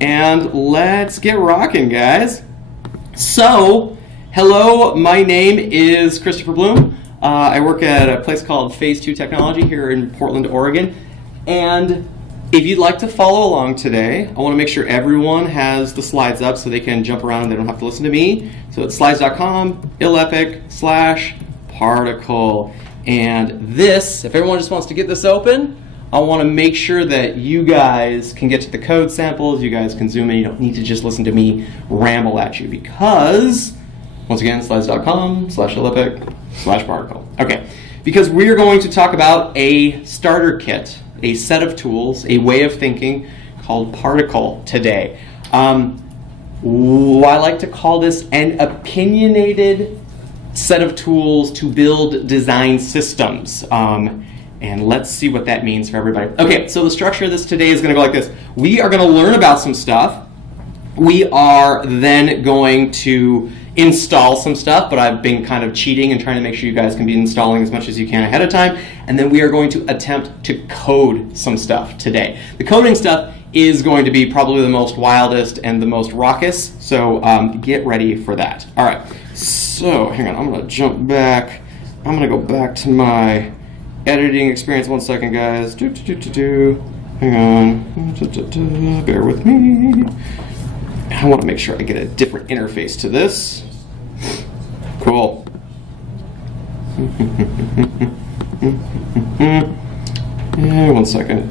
And let's get rocking, guys. So, hello, my name is Christopher Bloom. I work at a place called Phase 2 Technology here in Portland, Oregon. And if you'd like to follow along today, I want to make sure everyone has the slides up so they can jump around and they don't have to listen to me. So it's slides.com/illepic/particle. And this, if everyone just wants to get this open, I want to make sure that you guys can get to the code samples, you guys can zoom in, you don't need to just listen to me ramble at you because, once again, slides.com/illepic/particle. Okay, because we're going to talk about a starter kit, a set of tools, a way of thinking called Particle today. I like to call this an opinionated set of tools to build design systems. And let's see what that means for everybody. Okay, so the structure of this today is going to go like this. We are going to learn about some stuff. We are then going to install some stuff, but I've been kind of cheating and trying to make sure you guys can be installing as much as you can ahead of time. And then we are going to attempt to code some stuff today. The coding stuff is going to be probably the most wildest and the most raucous, so get ready for that. All right, so hang on, I'm going to jump back. I'm going to go back to my editing experience. One second, guys. Hang on. Bear with me. I want to make sure I get a different interface to this. Cool. Yeah, one second.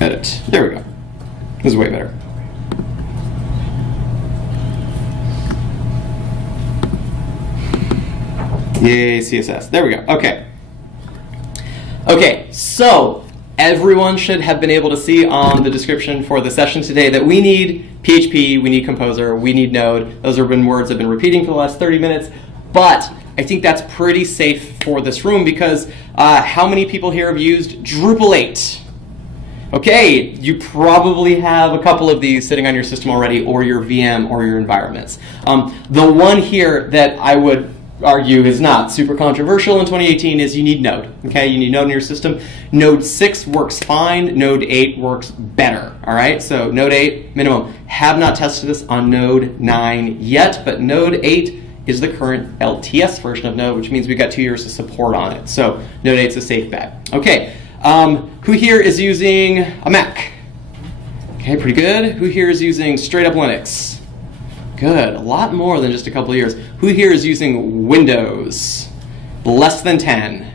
Edit. There we go. This is way better. Yay, CSS. There we go. Okay. Okay, so everyone should have been able to see on the description for the session today that we need PHP, we need Composer, we need Node. Those have been words I've been repeating for the last 30 minutes, but I think that's pretty safe for this room because how many people here have used Drupal 8? Okay, you probably have a couple of these sitting on your system already, or your VM, or your environments. The one here that I would argue is not super controversial in 2018 is you need Node. Okay, you need Node in your system. Node 6 works fine. Node 8 works better. All right, so Node 8 minimum. Have not tested this on Node 9 yet, but Node 8 is the current LTS version of Node, which means we've got 2 years of support on it. So Node 8 is a safe bet. Okay, who here is using a Mac? Okay, pretty good. Who here is using straight up Linux? Good, a lot more than just a couple of years. Who here is using Windows? Less than 10.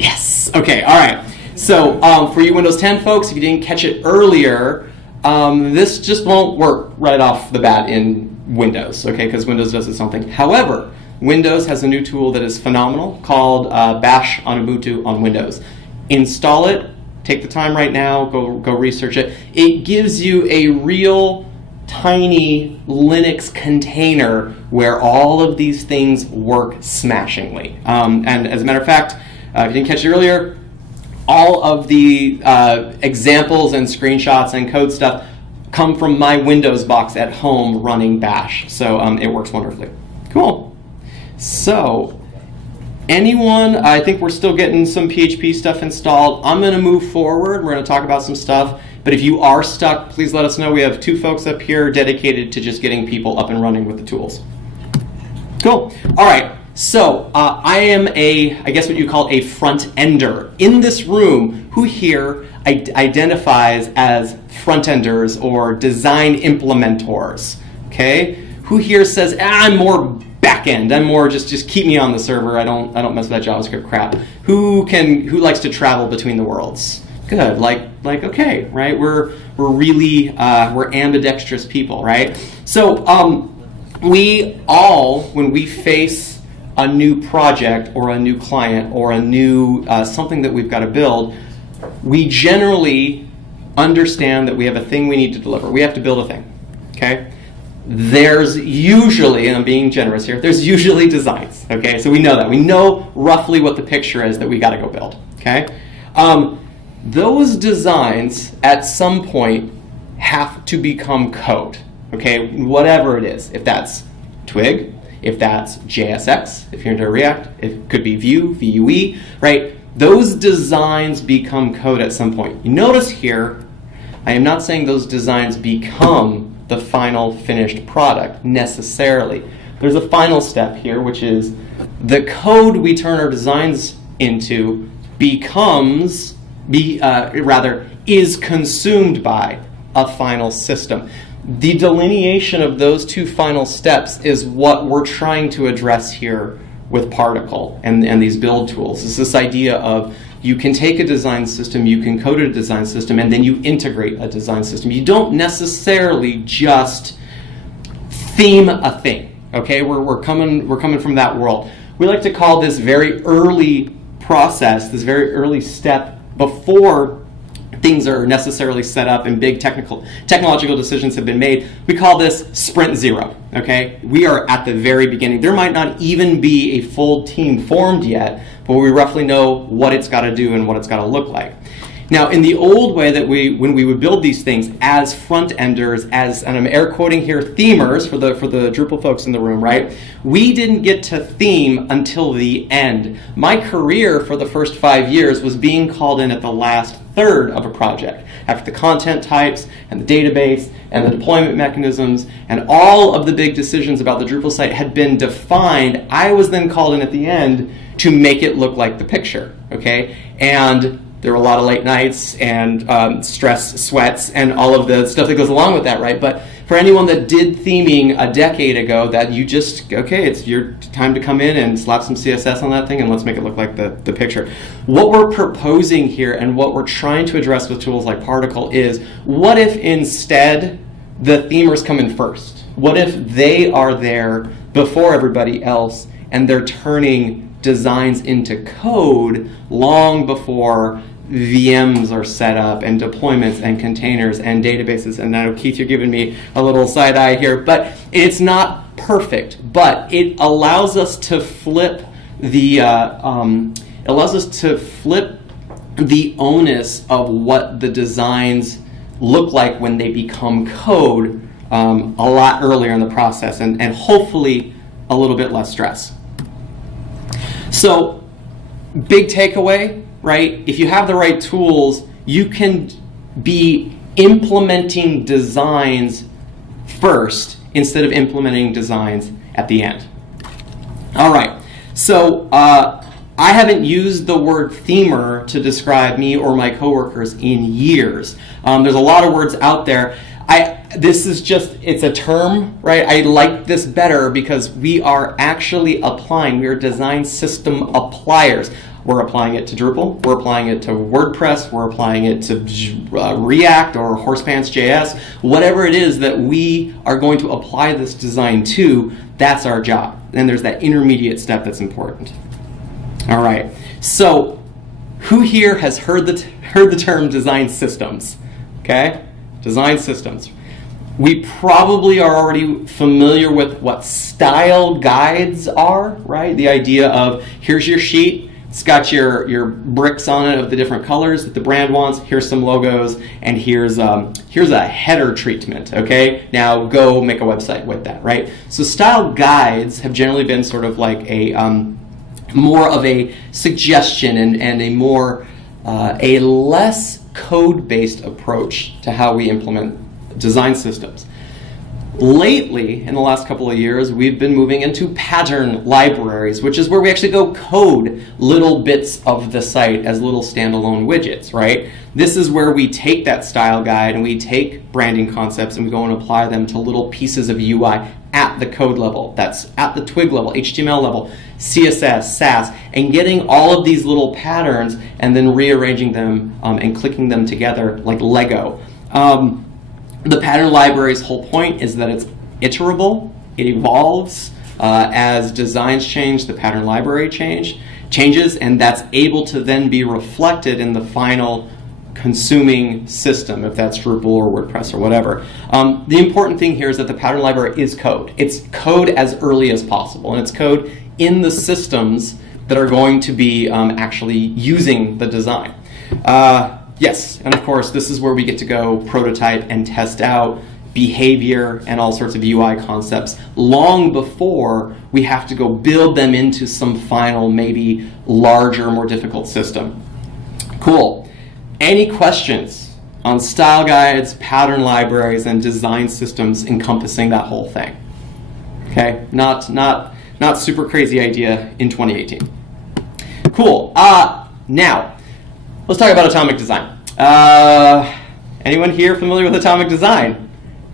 Yes, okay, all right. So for you Windows 10 folks, if you didn't catch it earlier, this just won't work right off the bat in Windows, okay, because Windows does its own thing. However, Windows has a new tool that is phenomenal called Bash on Ubuntu on Windows. Install it, take the time right now, go research it. It gives you a real tiny Linux container where all of these things work smashingly. And as a matter of fact, if you didn't catch it earlier, all of the examples and screenshots and code stuff come from my Windows box at home running Bash. So it works wonderfully. Cool. So anyone, I think we're still getting some PHP stuff installed. I'm going to move forward. We're going to talk about some stuff. But if you are stuck, please let us know. We have 2 folks up here dedicated to just getting people up and running with the tools. Cool. All right. So I am I guess what you call a front-ender. In this room, who here identifies as front-enders or design implementors? Okay. Who here says, I'm more back-end. I'm more just keep me on the server. I don't mess with that JavaScript crap. Who likes to travel between the worlds? Good, like okay, right? We're really we're ambidextrous people, right? So we all, when we face a new project or a new client or a new something that we've got to build, we generally understand that we have a thing we need to deliver. We have to build a thing, okay? There's usually, and I'm being generous here, there's usually designs, okay? So we know that. We know roughly what the picture is that we got to go build, okay? Those designs at some point have to become code, okay? Whatever it is, if that's Twig, if that's JSX, if you're into React, it could be Vue, VUE, right? those designs become code at some point. You notice here, I am not saying those designs become the final finished product necessarily. There's a final step here, which is the code we turn our designs into is consumed by a final system. The delineation of those two final steps is what we're trying to address here with Particle and these build tools. It's this idea of you can take a design system, you can code a design system, and then you integrate a design system. You don't necessarily just theme a thing. Okay, we're coming from that world. We like to call this very early process, this very early step before things are necessarily set up and big technological decisions have been made. We call this sprint zero. Okay, we are at the very beginning. There might not even be a full team formed yet, but we roughly know what it's got to do and what it's got to look like. Now, in the old way that when we would build these things as front-enders, and I'm air quoting here, themers for the Drupal folks in the room, right? We didn't get to theme until the end. My career for the first 5 years was being called in at the last third of a project. After the content types and the database and the deployment mechanisms and all of the big decisions about the Drupal site had been defined, I was then called in at the end to make it look like the picture, okay? And there were a lot of late nights and stress, sweats, and all of the stuff that goes along with that, right? But for anyone that did theming a decade ago, that you just, okay, it's your time to come in and slap some CSS on that thing and let's make it look like the picture. What we're proposing here and what we're trying to address with tools like Particle is, what if instead the themers come in first? What if they are there before everybody else and they're turning designs into code long before VMs are set up and deployments and containers and databases? And now, Keith, you're giving me a little side eye here, but it's not perfect, but it allows us to flip the onus of what the designs look like when they become code a lot earlier in the process, and hopefully a little bit less stress. So, big takeaway, right? If you have the right tools, you can be implementing designs first instead of implementing designs at the end. All right, so I haven't used the word themer to describe me or my coworkers in years. There's a lot of words out there. This is just, it's a term, right? I like this better because we are actually applying, we are design system appliers. We're applying it to Drupal, we're applying it to WordPress, we're applying it to React or Horsepants.js, whatever it is that we are going to apply this design to, that's our job. And there's that intermediate step that's important. All right, so who here has heard the term design systems? Okay, design systems. We probably are already familiar with what style guides are, right? The idea of, here's your sheet, it's got your bricks on it of the different colors that the brand wants, here's some logos, and here's a header treatment, okay? Now go make a website with that, right? So style guides have generally been sort of like a more of a suggestion and a more a less code-based approach to how we implement design systems. Lately, in the last couple of years, we've been moving into pattern libraries, which is where we actually go code little bits of the site as little standalone widgets, right? This is where we take that style guide and we take branding concepts and we go and apply them to little pieces of UI at the code level. That's at the twig level, HTML level, CSS, SAS, and getting all of these little patterns and then rearranging them and clicking them together like Lego. The pattern library's whole point is that it's iterable, it evolves. As designs change, the pattern library changes, and that's able to then be reflected in the final consuming system, if that's Drupal or WordPress or whatever. The important thing here is that the pattern library is code. It's code as early as possible, and it's code in the systems that are going to be actually using the design. Yes, and of course, this is where we get to go prototype and test out behavior and all sorts of UI concepts long before we have to go build them into some final, maybe larger, more difficult system. Cool. Any questions on style guides, pattern libraries, and design systems encompassing that whole thing? Okay, not super crazy idea in 2018. Cool. Now, let's talk about atomic design. Anyone here familiar with atomic design?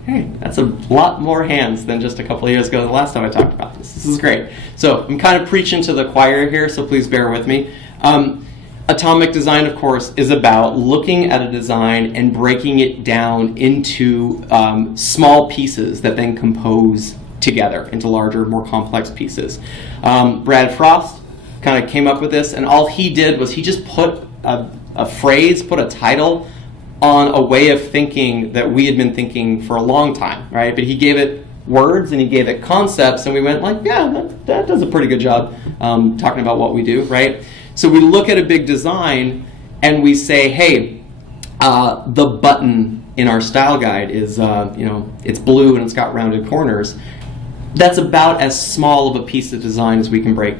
Hey, that's a lot more hands than just a couple of years ago the last time I talked about this. This is great. So I'm kind of preaching to the choir here, so please bear with me. Atomic design, of course, is about looking at a design and breaking it down into small pieces that then compose together into larger, more complex pieces. Brad Frost kind of came up with this, and all he did was he just put a phrase, put a title on a way of thinking that we had been thinking for a long time, right? But he gave it words and he gave it concepts, and we went like, yeah, that does a pretty good job talking about what we do, right? So we look at a big design and we say, hey, the button in our style guide is, it's blue and it's got rounded corners. That's about as small of a piece of design as we can break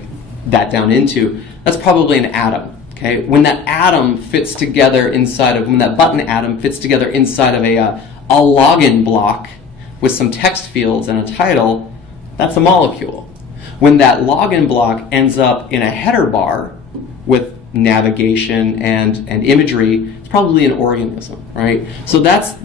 that down into. That's probably an atom. Okay, when that atom fits together inside of, when that button atom fits together inside of a login block with some text fields and a title, that's a molecule. When that login block ends up in a header bar with navigation and imagery, it's probably an organism, right? So that's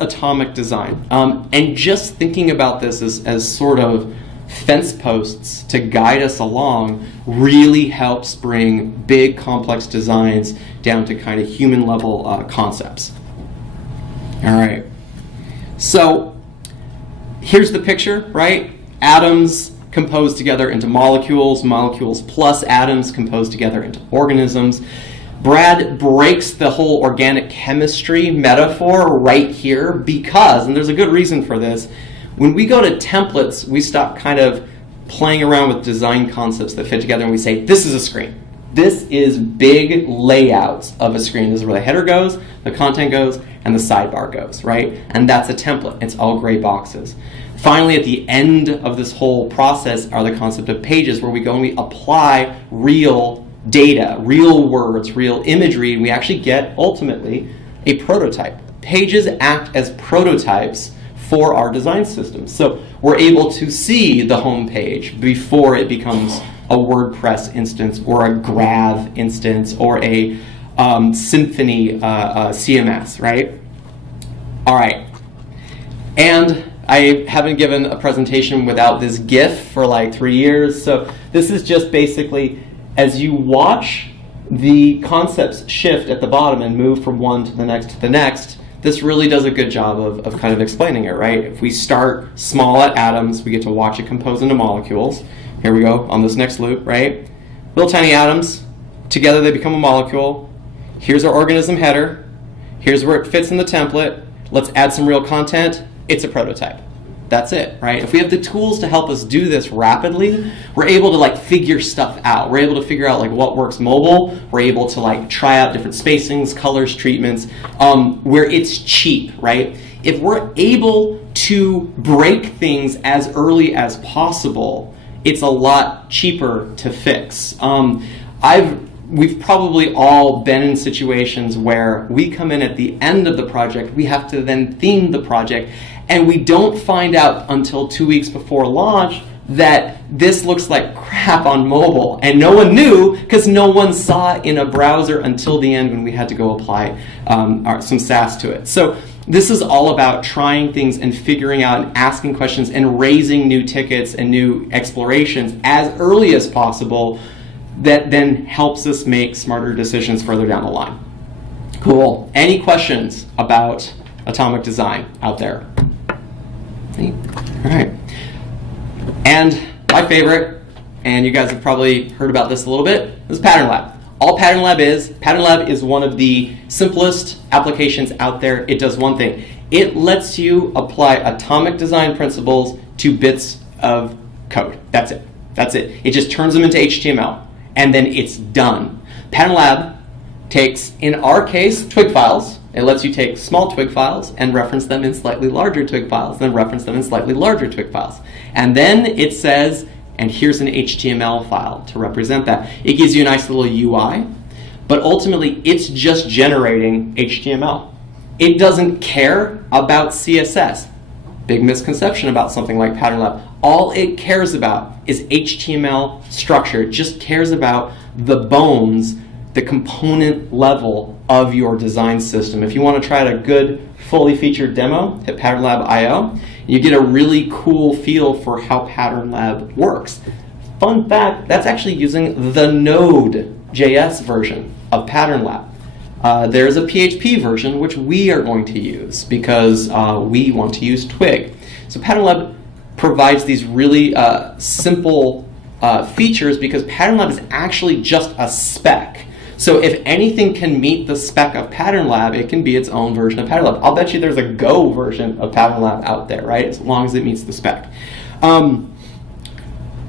atomic design. And just thinking about this as sort of fence posts to guide us along really helps bring big complex designs down to kind of human level concepts. All right, so here's the picture, right? Atoms composed together into molecules, molecules plus atoms composed together into organisms. Brad breaks the whole organic chemistry metaphor right here because, and there's a good reason for this, when we go to templates, we stop kind of playing around with design concepts that fit together and we say, this is a screen. This is big layouts of a screen. This is where the header goes, the content goes, and the sidebar goes, right? And that's a template. It's all gray boxes. Finally, at the end of this whole process are the concept of pages, where we go and we apply real data, real words, real imagery, and we actually get, ultimately, a prototype. Pages act as prototypes for our design systems. So we're able to see the home page before it becomes a WordPress instance or a Grav instance or a Symfony CMS, right? All right. And I haven't given a presentation without this GIF for like 3 years. So this is just basically as you watch the concepts shift at the bottom and move from one to the next, this really does a good job of kind of explaining it, right? If we start small at atoms, we get to watch it compose into molecules. Here we go on this next loop, right? Little tiny atoms, together they become a molecule. Here's our organism header. Here's where it fits in the template. Let's add some real content. It's a prototype. That's it, right? If we have the tools to help us do this rapidly, we're able to like figure stuff out. We're able to figure out like what works mobile. We're able to like try out different spacings, colors, treatments, where it's cheap, right? If we're able to break things as early as possible, it's a lot cheaper to fix. We've probably all been in situations where we come in at the end of the project, we have to then theme the project, and we don't find out until 2 weeks before launch that this looks like crap on mobile. And no one knew because no one saw it in a browser until the end when we had to go apply some SAS to it. So this is all about trying things and figuring out and asking questions and raising new tickets and new explorations as early as possible. That then helps us make smarter decisions further down the line. Cool. Any questions about atomic design out there? All right. And my favorite, and you guys have probably heard about this a little bit, is Pattern Lab. All Pattern Lab is one of the simplest applications out there. It does one thing. It lets you apply atomic design principles to bits of code. That's it. That's it. It just turns them into HTML. And then it's done. Pattern Lab takes, in our case, twig files, It lets you take small twig files and reference them in slightly larger twig files, then reference them in slightly larger twig files. And then it says, and here's an HTML file to represent that. It gives you a nice little UI, but ultimately it's just generating HTML. It doesn't care about CSS. Big misconception about something like Pattern Lab. All it cares about is HTML structure. It just cares about the bones, the component level of your design system. If you want to try a good, fully featured demo, hit Pattern Lab IO. You get a really cool feel for how Pattern Lab works. Fun fact, that's actually using the Node.js version of Pattern Lab. There's a PHP version which we are going to use because we want to use Twig. So Pattern Lab provides these really simple features because Pattern Lab is actually just a spec. So if anything can meet the spec of Pattern Lab, it can be its own version of Pattern Lab. I'll bet you there's a Go version of Pattern Lab out there, right? As long as it meets the spec.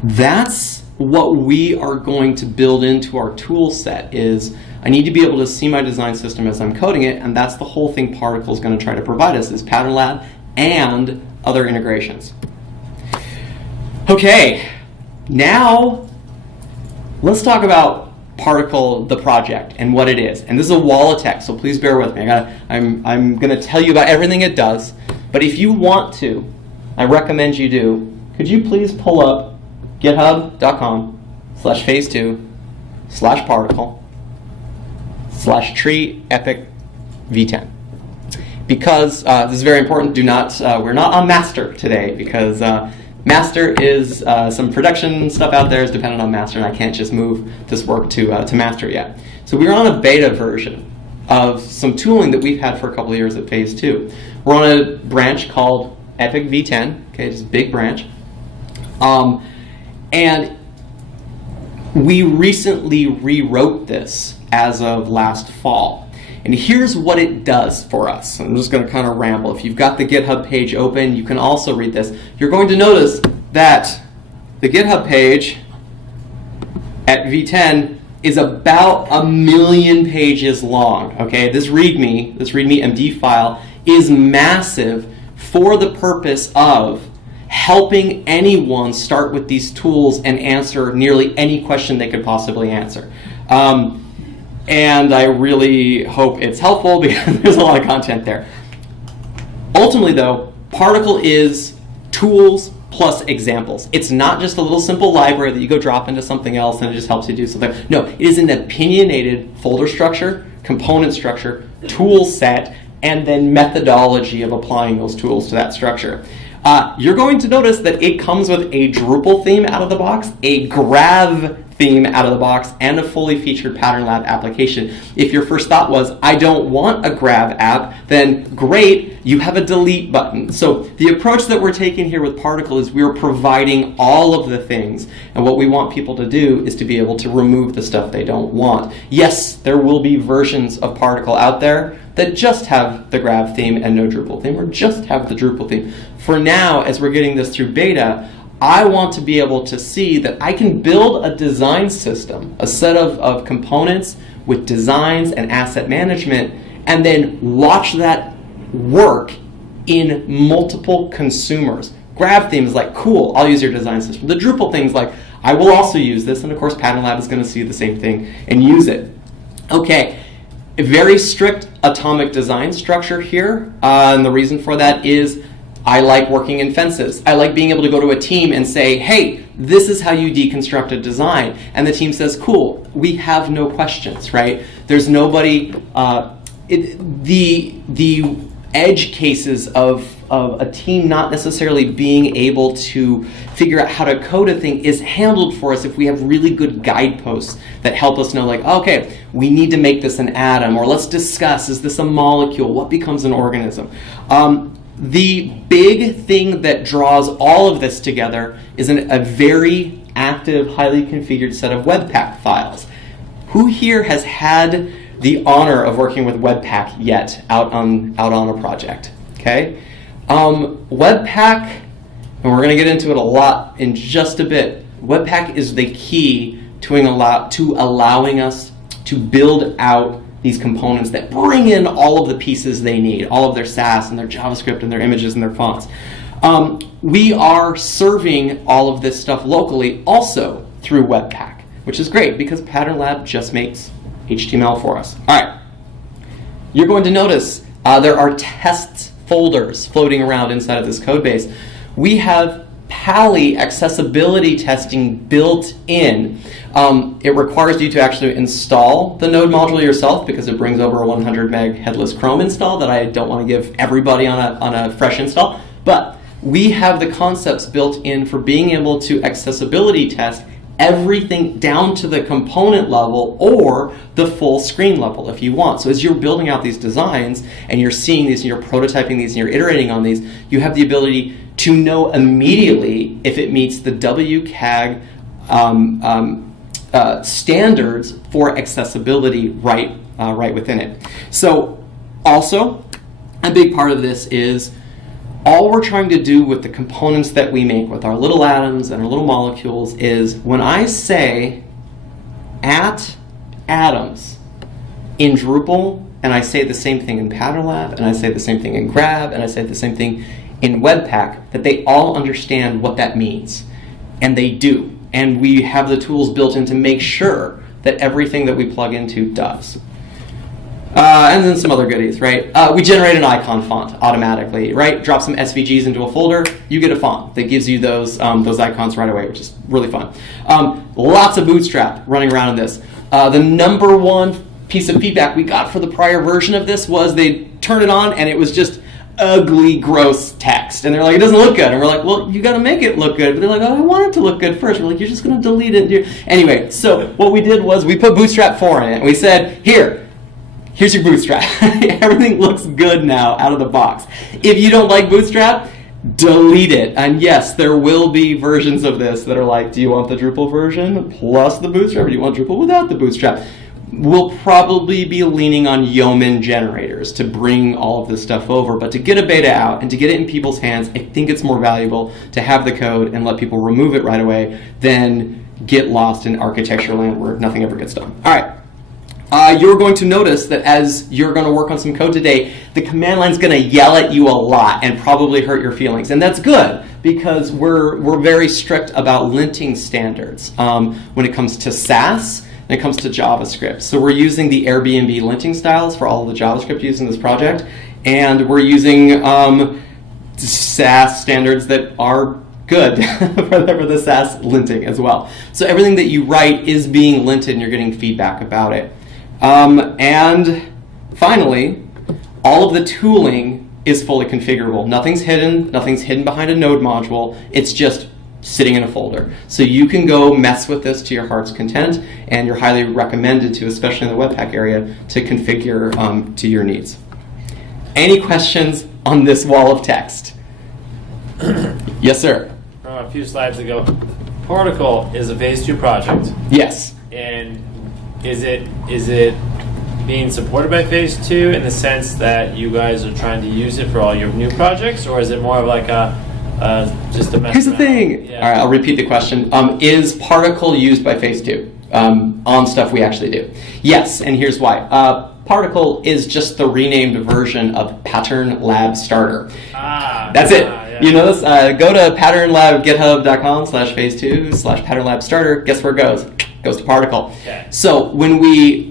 That's what we are going to build into our tool set is I need to be able to see my design system as I'm coding it, and that's the whole thing Particle is going to try to provide us is Pattern Lab and other integrations. Okay, now let's talk about Particle, the project, and what it is. And this is a wall of text, so please bear with me. I'm going to tell you about everything it does, but if you want to, I recommend you do, could you please pull up github.com/phase2/particle/tree epic v10. Because this is very important, we're not on master today because master is some production stuff out there is dependent on master, and I can't just move this work to master yet. So we're on a beta version of some tooling that we've had for a couple of years at Phase 2. We're on a branch called Epic V10, okay, just a big branch. And we recently rewrote this as of last fall. And here's what it does for us. I'm just going to kind of ramble. If you've got the GitHub page open, you can also read this. You're going to notice that the GitHub page at V10 is about 1 million pages long. Okay, this README MD file is massive for the purpose of helping anyone start with these tools and answer nearly any question they could possibly answer. And I really hope it's helpful because there's a lot of content there. Ultimately though, Particle is tools plus examples. It's not just a little simple library that you go drop into something else and it just helps you do something. No, it is an opinionated folder structure, component structure, tool set, and then methodology of applying those tools to that structure. You're going to notice that it comes with a Drupal theme out of the box, a Grav theme out of the box, and a fully featured Pattern Lab application. If your first thought was, I don't want a Grav app, then great, you have a delete button. So the approach that we're taking here with Particle is we're providing all of the things, and what we want people to do is to be able to remove the stuff they don't want. Yes, there will be versions of Particle out there that just have the Grav theme and no Drupal theme, or just have the Drupal theme. For now, as we're getting this through beta, I want to be able to see that I can build a design system, a set of components with designs and asset management, and then watch that work in multiple consumers. Grav theme is like, cool, I'll use your design system. The Drupal thing is like, I will also use this, and of course Pattern Lab is going to see the same thing and use it. Okay, a very strict atomic design structure here, and the reason for that is I like working in fences. I like being able to go to a team and say, hey, this is how you deconstruct a design. And the team says, cool, we have no questions, right? There's nobody, the edge cases of a team not necessarily being able to figure out how to code a thing is handled for us if we have really good guideposts that help us know, like, okay, we need to make this an atom, or let's discuss, is this a molecule? What becomes an organism? The big thing that draws all of this together is a very active, highly configured set of Webpack files. Who here has had the honor of working with Webpack yet out on a project? Okay, Webpack, and we're going to get into it a lot in just a bit. Webpack is the key to allowing us to build out these components that bring in all of the pieces they need, all of their Sass and their JavaScript and their images and their fonts. We are serving all of this stuff locally also through Webpack, which is great because Pattern Lab just makes HTML for us. All right, you're going to notice there are test folders floating around inside of this code base. We have Pally accessibility testing built in. It requires you to actually install the Node module yourself because it brings over a 100 meg headless Chrome install that I don't want to give everybody on a fresh install. But we have the concepts built in for being able to accessibility test everything down to the component level or the full screen level if you want. So as you're building out these designs and you're seeing these and you're prototyping these and you're iterating on these, you have the ability to know immediately if it meets the WCAG standards for accessibility right within it. So also, a big part of this is all we're trying to do with the components that we make with our little atoms and our little molecules is when I say @atoms in Drupal, and I say the same thing in Pattern Lab, and I say the same thing in Grab, and I say the same thing in Webpack, that they all understand what that means. And they do. And we have the tools built in to make sure that everything that we plug into does. And then some other goodies, right? We generate an icon font automatically, right? Drop some SVGs into a folder, you get a font that gives you those icons right away, which is really fun. Lots of Bootstrap running around in this. The number one piece of feedback we got for the prior version of this was they turned it on and it was just ugly, gross text. And they're like, it doesn't look good. And we're like, well, you got to make it look good. But they're like, oh, I want it to look good first. We're like, you're just going to delete it. Anyway, so what we did was we put Bootstrap 4 in it. And we said, here's your Bootstrap. Everything looks good now out of the box. If you don't like Bootstrap, delete it. And yes, there will be versions of this that are like, do you want the Drupal version plus the Bootstrap, or do you want Drupal without the Bootstrap? We'll probably be leaning on Yeoman generators to bring all of this stuff over, but to get a beta out and to get it in people's hands, I think it's more valuable to have the code and let people remove it right away than get lost in architecture land where nothing ever gets done. All right. You're going to notice that as you're going to work on some code today, the command line is going to yell at you a lot and probably hurt your feelings. And that's good because we're very strict about linting standards when it comes to Sass, when it comes to JavaScript. So we're using the Airbnb linting styles for all of the JavaScript used in this project. And we're using Sass standards that are good for the Sass linting as well. So everything that you write is being linted and you're getting feedback about it. And finally, all of the tooling is fully configurable. Nothing's hidden behind a Node module. It's just sitting in a folder. So you can go mess with this to your heart's content, and you're highly recommended to, especially in the Webpack area, to configure to your needs. Any questions on this wall of text? Yes, sir. A few slides ago, Particle is a phase 2 project. Yes. And is it being supported by phase 2 in the sense that you guys are trying to use it for all your new projects, or is it more of like just a mess? Here's the thing. Yeah. All right, I'll repeat the question. Is Particle used by phase 2 on stuff we actually do? Yes, and here's why. Particle is just the renamed version of Pattern Lab Starter. That's it. Yeah. You know this? Go to patternlab.github.com/phase2/Pattern Lab Starter. Guess where it goes? Goes to Particle. Okay. So when we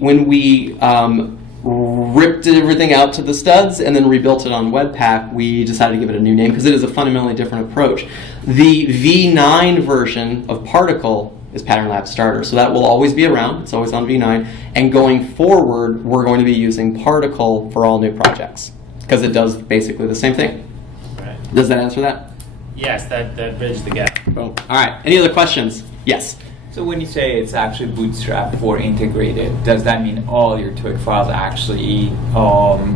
ripped everything out to the studs and then rebuilt it on Webpack, we decided to give it a new name because it is a fundamentally different approach. The V9 version of Particle is Pattern Lab Starter, so that will always be around. It's always on V9, and going forward, we're going to be using Particle for all new projects because it does basically the same thing. Right. Does that answer that? Yes, that bridged the gap. Boom. All right. Any other questions? Yes. So when you say it's actually Bootstrap 4 integrated, does that mean all your Twig files actually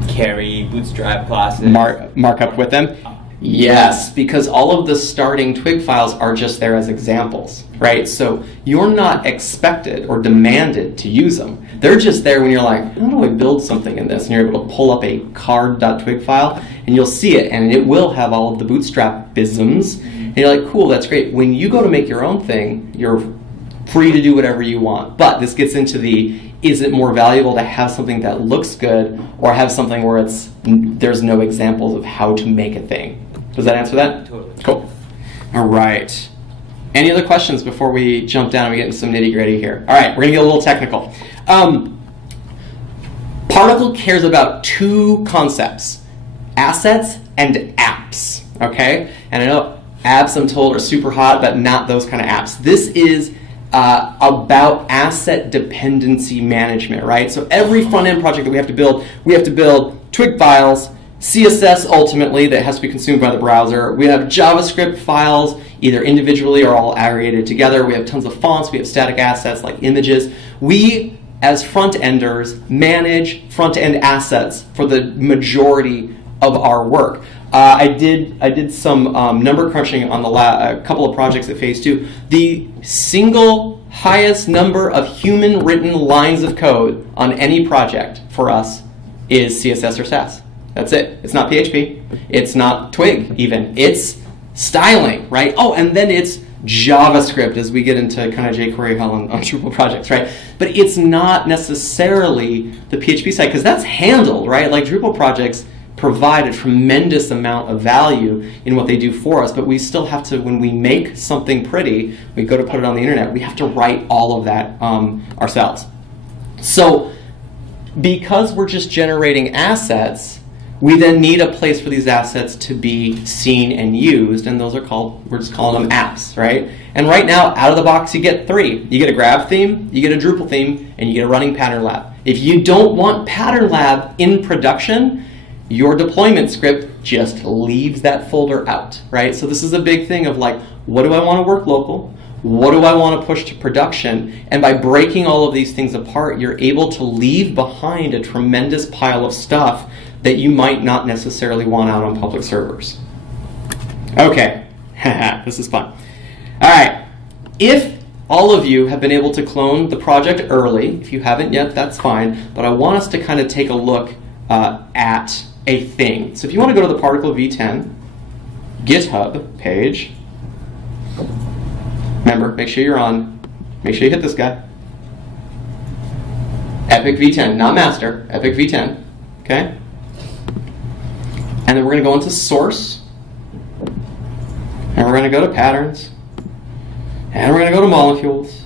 carry Bootstrap classes? Markup with them? Yes, because all of the starting Twig files are just there as examples, right? So you're not expected or demanded to use them. They're just there when you're like, how do I build something in this? And you're able to pull up a card.twig file, and you'll see it, and it will have all of the Bootstrap-isms. And you're like, cool, that's great. When you go to make your own thing, your free to do whatever you want. But this gets into the, is it more valuable to have something that looks good or have something where there's no examples of how to make a thing? Does that answer that? Totally. Cool. All right. Any other questions before we jump down and we get into some nitty-gritty here? All right, we're going to get a little technical. Particle cares about two concepts, assets and apps, okay? And I know apps, I'm told, are super hot, but not those kind of apps. This is about asset dependency management, right? So every front-end project that we have to build Twig files, CSS ultimately that has to be consumed by the browser. We have JavaScript files, either individually or all aggregated together. We have tons of fonts. We have static assets like images. We, as front-enders, manage front-end assets for the majority of our work. I did some number crunching on a couple of projects at Phase 2. The single highest number of human-written lines of code on any project for us is CSS or Sass. That's it. It's not PHP. It's not Twig even. It's styling, right? Oh, and then it's JavaScript as we get into kind of jQuery hell on Drupal projects, right? But it's not necessarily the PHP side because that's handled, right? Like Drupal projects provide a tremendous amount of value in what they do for us, but we still have to, when we make something pretty, we go to put it on the internet, we have to write all of that ourselves. So because we're just generating assets, we then need a place for these assets to be seen and used, and those are called, we're just calling them apps, right? And right now, out of the box, you get three. You get a Grab theme, you get a Drupal theme, and you get a running Pattern Lab. If you don't want Pattern Lab in production, your deployment script just leaves that folder out, right? So this is a big thing of like, what do I want to work local? What do I want to push to production? And by breaking all of these things apart, you're able to leave behind a tremendous pile of stuff that you might not necessarily want out on public servers. Okay, this is fun. All right, if all of you have been able to clone the project early, if you haven't yet, that's fine, but I want us to kind of take a look at a thing. So if you want to go to the Particle V10 GitHub page, remember, make sure you hit this guy. Epic V10, not master, Epic V10, okay? And then we're going to go into source, and we're going to go to patterns, and we're going to go to molecules,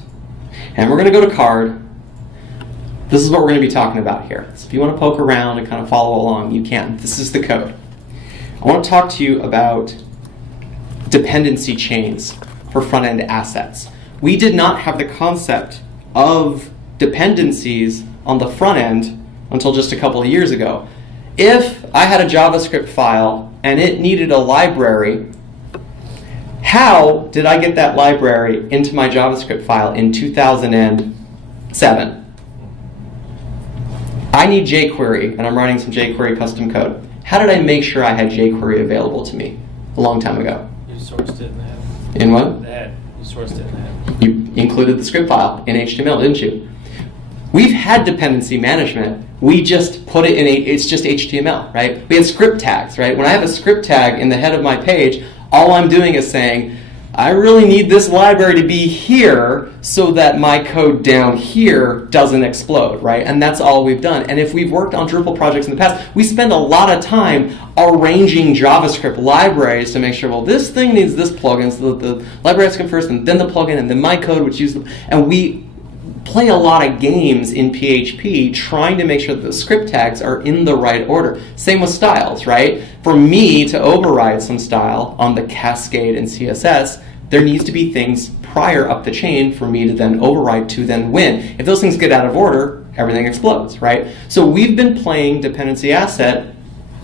and we're going to go to card. This is what we're going to be talking about here. So if you want to poke around and kind of follow along, you can. This is the code. I want to talk to you about dependency chains for front-end assets. We did not have the concept of dependencies on the front end until just a couple of years ago. If I had a JavaScript file and it needed a library, how did I get that library into my JavaScript file in 2007? I need jQuery, and I'm writing some jQuery custom code. How did I make sure I had jQuery available to me a long time ago? You sourced it in the head. In what? The head. You sourced it in the head. You included the script file in HTML, didn't you? We've had dependency management. We just put it in it's just HTML, right? We had script tags, right? When I have a script tag in the head of my page, all I'm doing is saying, I really need this library to be here so that my code down here doesn't explode, right? And that's all we've done. And if we've worked on Drupal projects in the past, we spend a lot of time arranging JavaScript libraries to make sure, well, this thing needs this plugin, so that the library has to come first, and then the plugin, and then my code, which uses them. And we play a lot of games in PHP trying to make sure that the script tags are in the right order. Same with styles, right? For me to override some style on the Cascade and CSS, there needs to be things prior up the chain for me to then override to then win. If those things get out of order, everything explodes, right? So we've been playing dependency asset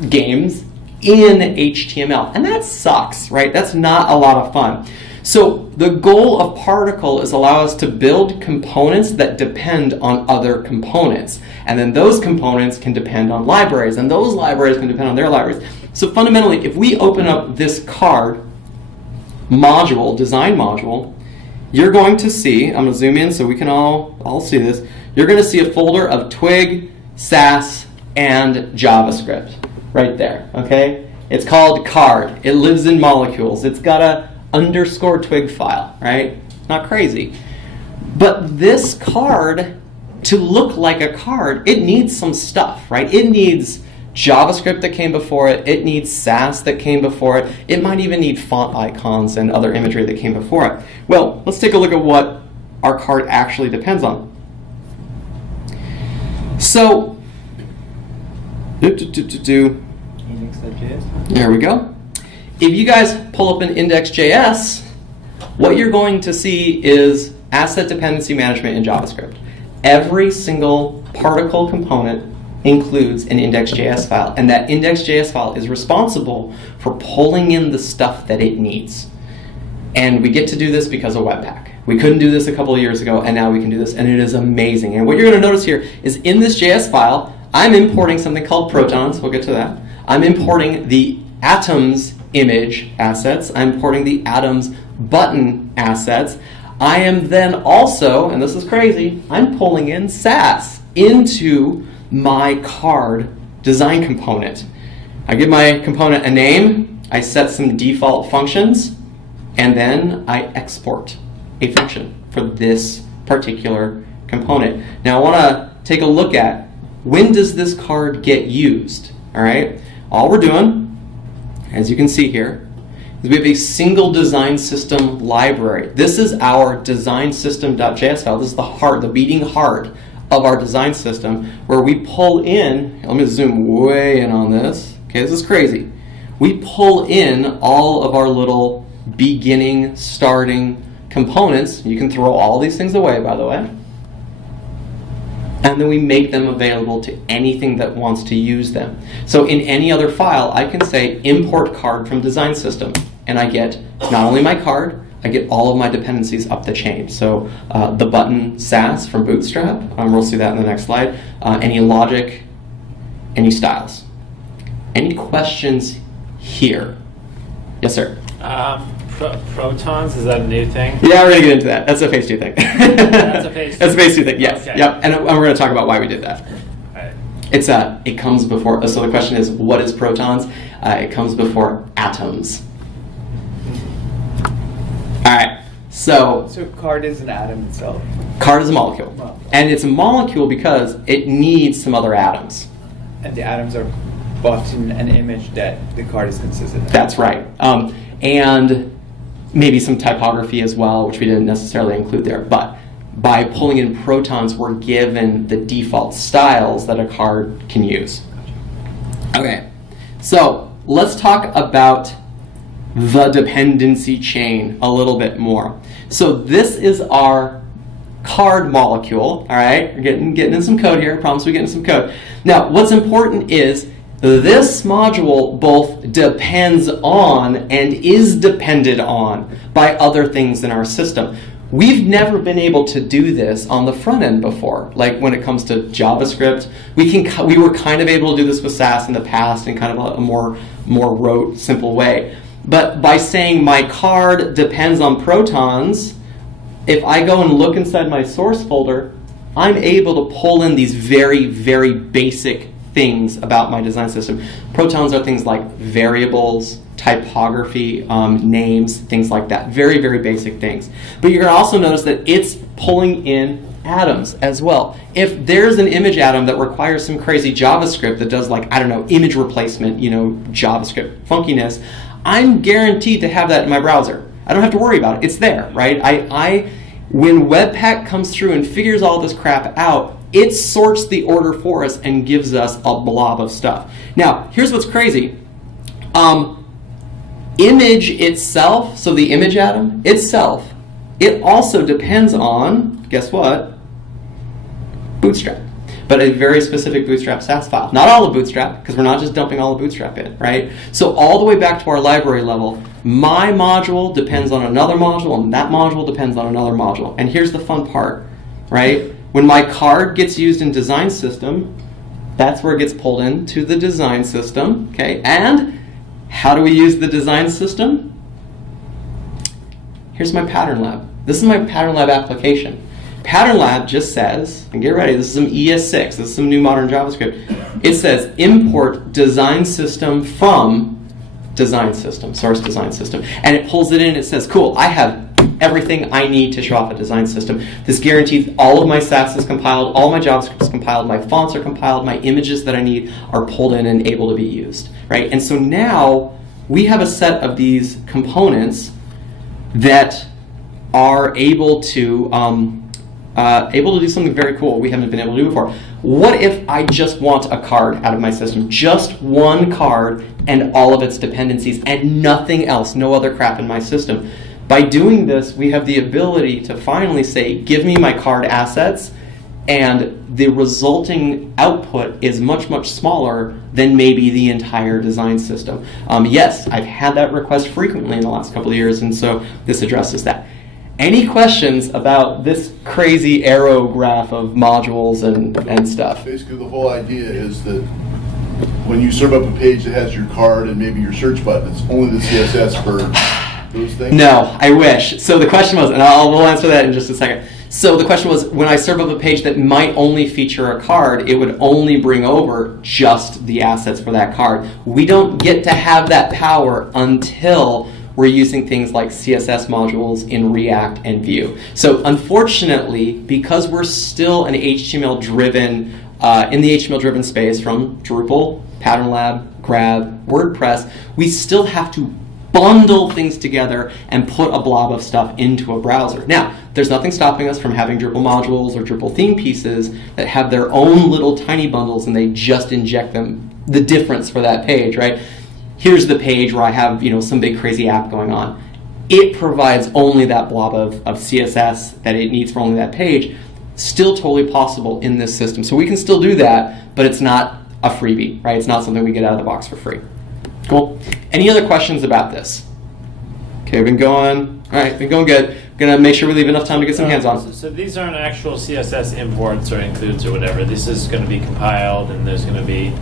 games in HTML, and that sucks, right? That's not a lot of fun. So the goal of Particle is allow us to build components that depend on other components. And then those components can depend on libraries, and those libraries can depend on their libraries. So fundamentally, if we open up this card module, design module, you're going to see, I'm going to zoom in so we can all see this, you're going to see a folder of Twig, Sass, and JavaScript right there, okay? It's called card. It lives in molecules. It's got a _Twig file, right? Not crazy. But this card, to look like a card, it needs some stuff, right? It needs JavaScript that came before it. It needs Sass that came before it. It might even need font icons and other imagery that came before it. Well, let's take a look at what our card actually depends on. So, Index.js. there we go. If you guys pull up an index.js, what you're going to see is asset dependency management in JavaScript. Every single particle component includes an index.js file, and that index.js file is responsible for pulling in the stuff that it needs. And we get to do this because of Webpack. We couldn't do this a couple of years ago, and now we can do this, and it is amazing. And what you're going to notice here is in this JS file, I'm importing something called protons. We'll get to that. I'm importing the atoms image assets. I'm importing the atoms button assets. I am then also, and this is crazy, I'm pulling in Sass into my card design component. I give my component a name, I set some default functions, and then I export a function for this particular component. Now I want to take a look at when does this card get used. All right, all we're doing, as you can see here, is we have a single design system library. This is our design system.js file. This is the heart, the beating heart of our design system, where we pull in, let me zoom way in on this. Okay, this is crazy. We pull in all of our little beginning, starting components. You can throw all these things away, by the way. And then we make them available to anything that wants to use them. So in any other file, I can say import card from design system, and I get not only my card, I get all of my dependencies up the chain. So the button Sass from Bootstrap, we'll see that in the next slide, any logic, any styles. Any questions here? Yes, sir? Protons, is that a new thing? Yeah, we're going to get into that. That's a phase 2 thing. That's a phase 2? That's a phase 2 thing, yes. Okay. Yep. And we're going to talk about why we did that. Right. It comes before, so the question is, what is protons? It comes before atoms. All right, so card is an atom itself. Card is a molecule. Wow. And it's a molecule because it needs some other atoms. And the atoms are buffed in an image that the card is consistent of. That's right. And maybe some typography as well, which we didn't necessarily include there. But by pulling in protons, we're given the default styles that a card can use. Okay, so let's talk about the dependency chain a little bit more. So this is our card molecule, all right? We're getting in some code here. I promise we're getting some code. Now, what's important is this module both depends on and is depended on by other things in our system. We've never been able to do this on the front end before. Like when it comes to JavaScript, we were kind of able to do this with Sass in the past in kind of a more rote, simple way. But by saying my card depends on protons, if I go and look inside my source folder, I'm able to pull in these very, very basic things about my design system. Protons are things like variables, typography, names, things like that. Very, very basic things. But you're going to also notice that it's pulling in atoms as well. If there's an image atom that requires some crazy JavaScript that does, like, I don't know, image replacement, JavaScript funkiness, I'm guaranteed to have that in my browser. I don't have to worry about it. It's there, right? When Webpack comes through and figures all this crap out, it sorts the order for us and gives us a blob of stuff. Now, here's what's crazy. Image itself, so the image atom itself, it also depends on, guess what? Bootstrap. But a very specific Bootstrap Sass file. Not all of Bootstrap, because we're not just dumping all of Bootstrap in, right? So all the way back to our library level, my module depends on another module, and that module depends on another module. And here's the fun part, right? When my card gets used in design system, that's where it gets pulled into the design system, okay? And how do we use the design system? Here's my pattern lab. This is my pattern lab application. Pattern lab just says, and get ready, this is some ES6, this is some new modern JavaScript. It says import design system from design system, source design system. And it pulls it in and it says, cool, I have everything I need to show off a design system. This guarantees all of my Sass is compiled, all my JavaScript is compiled, my fonts are compiled, my images that I need are pulled in and able to be used, right? And so now we have a set of these components that are able to do something very cool we haven't been able to do before. What if I just want a card out of my system? Just one card and all of its dependencies and nothing else, no other crap in my system. By doing this, we have the ability to finally say, give me my card assets, and the resulting output is much, much smaller than maybe the entire design system. Yes, I've had that request frequently in the last couple of years, and so this addresses that. Any questions about this crazy arrow graph of modules and stuff? Basically, the whole idea is that when you serve up a page that has your card and maybe your search button, it's only the CSS for those things? No, I wish. So the question was, and we'll answer that in just a second. So the question was, when I serve up a page that might only feature a card, it would only bring over just the assets for that card. We don't get to have that power until we're using things like CSS modules in React and Vue. So unfortunately, because we're still an HTML-driven, in the HTML-driven space from Drupal, Pattern Lab, Grab, WordPress, we still have to bundle things together and put a blob of stuff into a browser. Now, there's nothing stopping us from having Drupal modules or Drupal theme pieces that have their own little tiny bundles and they just inject them, the difference for that page, right? Here's the page where I have, some big crazy app going on. It provides only that blob of CSS that it needs for only that page. Still totally possible in this system. So we can still do that, but it's not a freebie, right? It's not something we get out of the box for free. Cool. Any other questions about this? Okay, been going. All right, been going good. Gonna make sure we leave enough time to get some hands on. So these aren't actual CSS imports or includes or whatever. This is going to be compiled, and there's going to be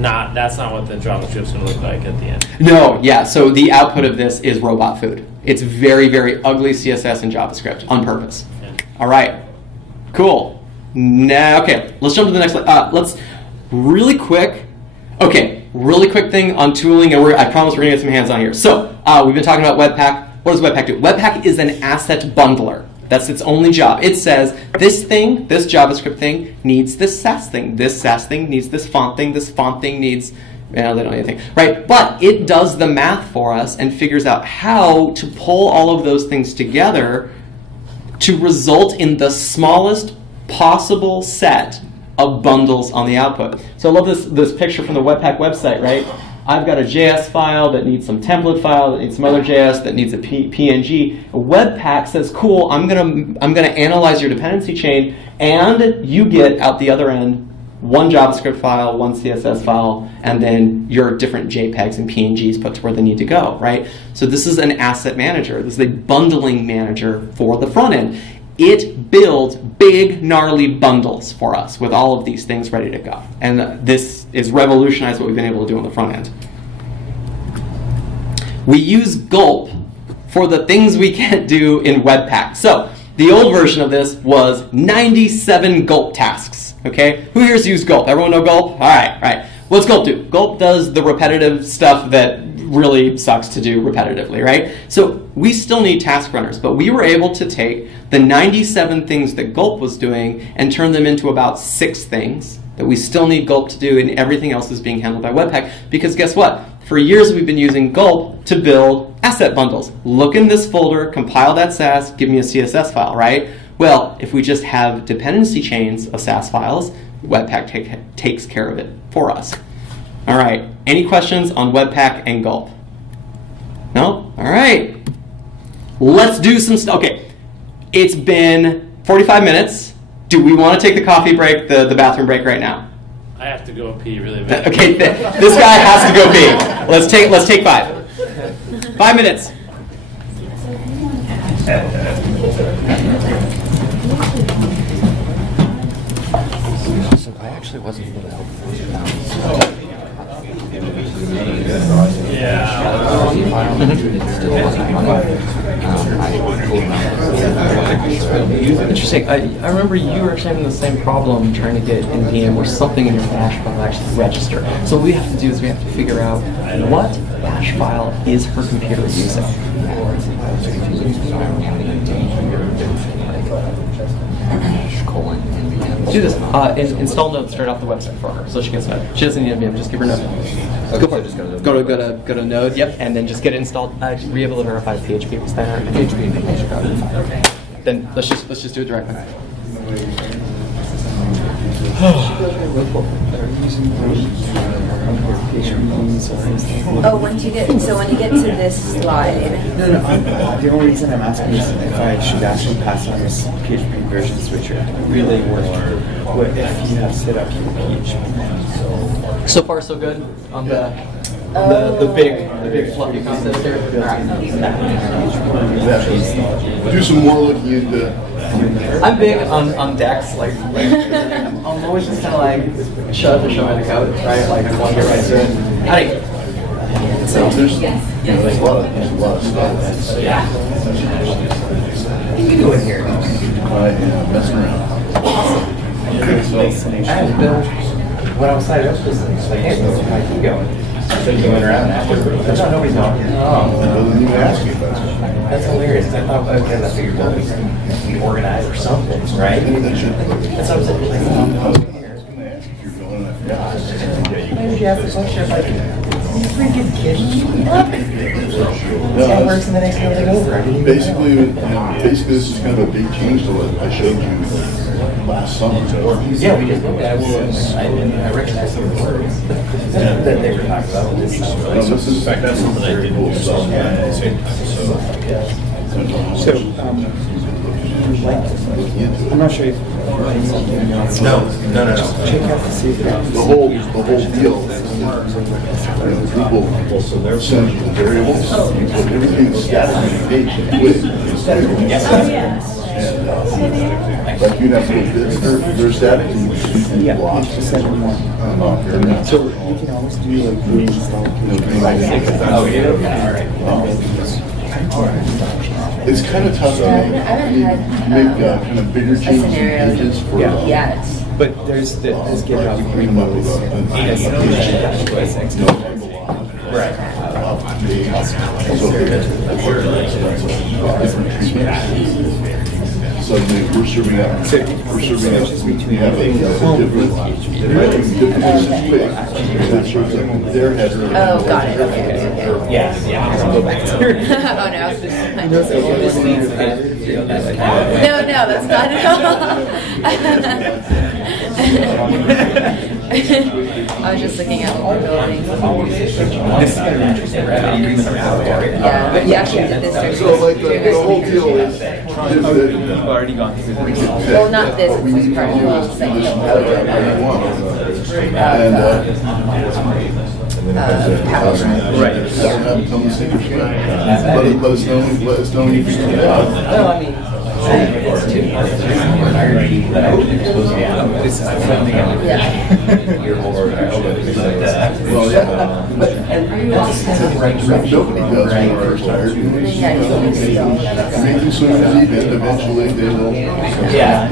that's not what the JavaScript's going to look like at the end. No, yeah. So the output of this is robot food. It's very, very ugly CSS and JavaScript on purpose. Yeah. All right. Cool. Now, okay. Let's jump to the next. Let's really quick. Okay. Really quick thing on tooling, and I promise we're going to get some hands on here. So we've been talking about Webpack. What does Webpack do? Webpack is an asset bundler. That's its only job. It says, this thing, this JavaScript thing, needs this Sass thing. This Sass thing needs this font thing needs, they don't need anything, right? But it does the math for us and figures out how to pull all of those things together to result in the smallest possible set of bundles on the output. So I love this picture from the Webpack website, right? I've got a JS file that needs some template file that needs some other JS that needs a PNG. Webpack says, cool, I'm gonna analyze your dependency chain, and you get out the other end one JavaScript file, one CSS file, and then your different JPEGs and PNGs put to where they need to go, right? So this is an asset manager. This is a bundling manager for the front end. It builds big, gnarly bundles for us with all of these things ready to go. And this is revolutionized what we've been able to do on the front end. We use gulp for the things we can't do in Webpack. So the old version of this was 97 gulp tasks. Okay? Who here's used gulp? Everyone know gulp? All right. What's gulp do? Gulp does the repetitive stuff that really sucks to do repetitively, right? So we still need task runners, but we were able to take the 97 things that gulp was doing and turn them into about 6 things that we still need gulp to do, and everything else is being handled by Webpack. Because guess what? For years we've been using gulp to build asset bundles. Look in this folder, compile that Sass, give me a CSS file, right? Well, if we just have dependency chains of Sass files, Webpack takes care of it for us. All right, any questions on Webpack and gulp? No? All right. Let's do some stuff. Okay, it's been 45 minutes. Do we want to take the coffee break, the bathroom break right now? I have to go pee really bad. Okay, this guy has to go pee. Let's take 5. 5 minutes. So I actually wasn't really helpful. Yeah. Interesting. I remember you were actually having the same problem trying to get NPM or something in your bash file to actually register. So what we have to do is we have to figure out what bash file is her computer using. Do this. Install Node straight off the website for her, so she gets Node. She doesn't need NPM. Just give her Node. Okay, Go for it. just go Go to Node. Yep, and then just get it installed. Be able to verify PHP was there. Okay. Then let's just do it directly. Oh, when you get to this slide. No. The only reason I'm asking is if I should actually pass on this PHP version switcher. Really worth what if you have set up your PHP. So far, so good on the big fluffy concept there. Do some more looking into. I'm big on decks. Like I'm always just kind of like shut up and show me the code, right? Like I want to get right to it. So there's a lot of stuff. Yeah. What are you doing here? Messing around. I had to build when I was signed up was like, hey, where's my key going? So you went around after. That's not nobody's talking. Oh, doesn't even ask me about it. That's hilarious. I thought, okay, I figured, well, we organize or something, right? That's what I'm saying. Like, I was going to ask if you're going, and I forgot. why did you ask the question? Like, you freaking kidding me? No, It works and the next day they go over. I didn't even basically, basically, this is kind of a big change to what I showed you last summer. Yeah, we did. I recognize some of the words that they were talking about. This is, in fact, that's something I did cool stuff. So, I'm not sure if No. check out to see if The whole deal is Drupal sends you the variables, but everything is static on the page. Like you have little bits, they're static, and you can block. so you can always do like reinstall. It's kind of tough to make kind of bigger changes in pages for. Yes. But there's GitHub remotes. Right. So we're serving up. We have a different that shows up their header. Oh, got it. Okay. Yeah. I'll go back to Oh no. No, that's not at all. I was just looking at what we're building. Yeah, but you actually did this. So like the whole deal is. You've already gone through this. Well, not this. This is part of the site. Right. Let us know when you figure it out. No, I mean, it's too hard. This is something your whole Well, yeah. Nobody does when they're first hired. Make them swim in the deep end. Eventually, they will. Yeah.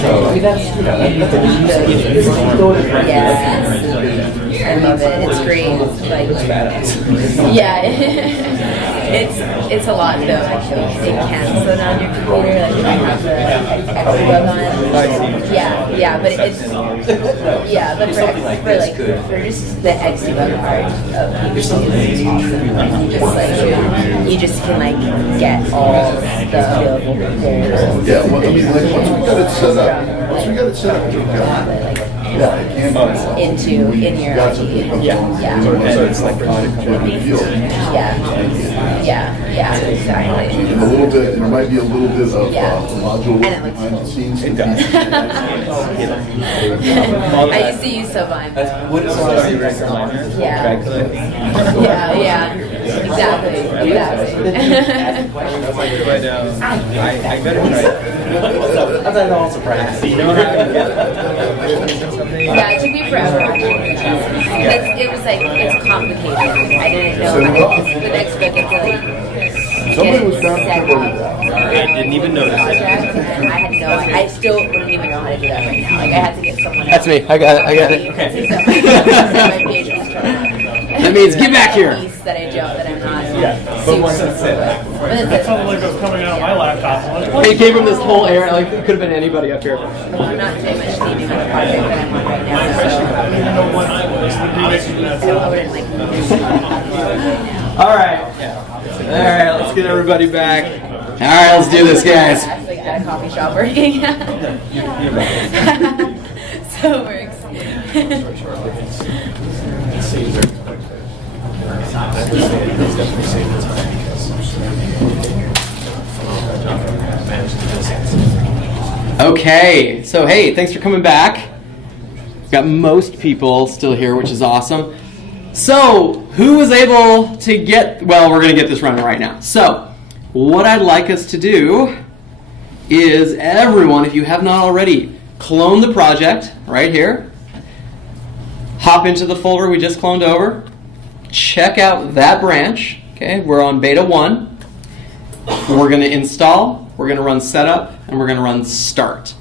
So, I mean, that's, I love it. It's great. Like, yeah. It's a lot though. I feel like it can slow down your computer. Like if I have the Xdebug on. Yeah, but it's but for just the Xdebug part of PHP, you just can like get all the available variables. Yeah, well, I mean, like once we got it set up, in your Yeah. So it's like exactly. A little bit, there might be a little bit of module And it work looks behind the cool. scenes. I used to use Sublime. what is your liner? Yeah. Exactly. But I gotta try it. I'm not all surprised. You know how Yeah, it took me forever. It was like, it's complicated. I didn't know the next book it's like Somebody was trying to set cover up that. I didn't even notice it. project, and I had no, I still wouldn't even know how to do that right now. Like I had to get someone That's else. me. I got it. Okay. That means get back here. That I don't, that I'm not. But once it's set up. It sounded like it was coming out of my laptop. It came from this whole area. Like it could have been anybody up here. I'm not doing much theming on the project that I'm on right now. So I wouldn't like. All right. Let's get everybody back. All right, let's do this, guys. Like at a coffee shop working. So it works. Okay, so hey, thanks for coming back. Got most people still here, which is awesome. So, who was able to get, well, we're going to get this running right now. So, what I'd like us to do is everyone, if you have not already, clone the project right here. Hop into the folder we just cloned over. Check out that branch. Okay, we're on beta 1. We're going to install, we're going to run setup, and we're going to run start.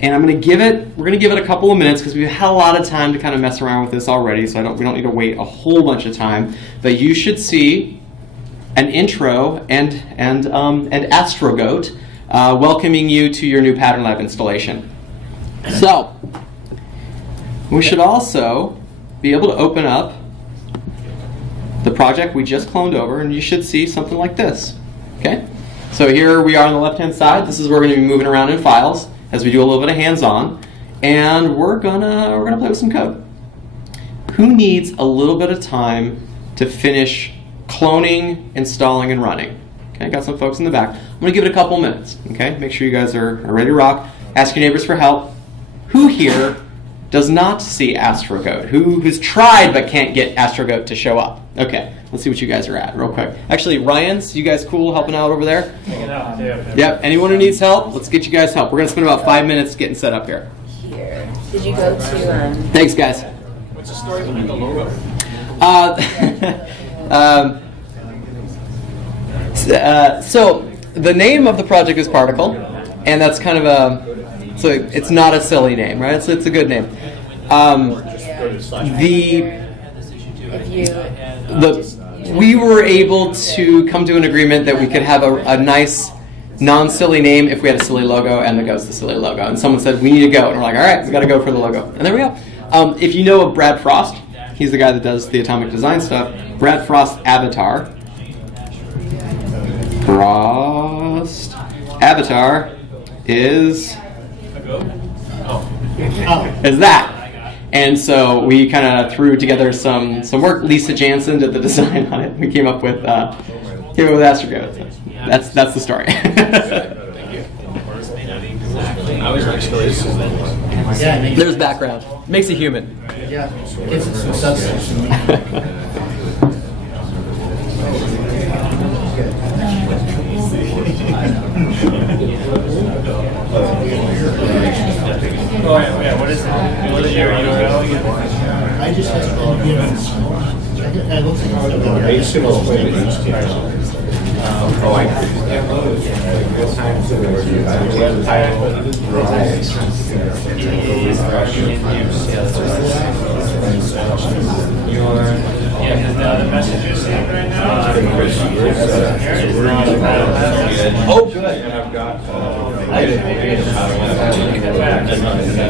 And we're going to give it a couple of minutes because we've had a lot of time to kind of mess around with this already, so we don't need to wait a whole bunch of time. But you should see an intro and AstroGoat welcoming you to your new Pattern Lab installation. So, we should also be able to open up the project we just cloned over, and you should see something like this. Okay? So here we are on the left-hand side. This is where we're going to be moving around in files as we do a little bit of hands-on, and we're gonna play with some code. Who needs a little bit of time to finish cloning, installing, and running? Okay, got some folks in the back. I'm gonna give it a couple minutes. Okay, make sure you guys are ready to rock. Ask your neighbors for help. Who here does not see AstroGoat? Who's tried but can't get AstroGoat to show up? Okay, let's see what you guys are at real quick. Actually, Ryan's, you guys cool helping out over there? Yep, anyone who needs help, let's get you guys help. We're going to spend about 5 minutes getting set up here. Here. Did you go to... Thanks, guys. What's the story behind the logo? So, the name of the project is Particle, and that's kind of a... So it's not a silly name, right? It's a good name. We were able to come to an agreement that we could have a nice, non-silly name if we had a silly logo, and the goat's the silly logo. And someone said, we need a goat. And we're like, all right, we got to go for the logo. And there we go. If you know of Brad Frost, he's the guy that does the atomic design stuff. Brad Frost avatar. Frost avatar is that. And so we kind of threw together some work. Lisa Jansen did the design on it. We came up with AstroGoat. That's the story. There's background. Makes it human. Yeah, gives it some substance. Oh, yeah, what is it? What is your URL? I just have to I looked at Is the other message you're seeing right now? Oh, good.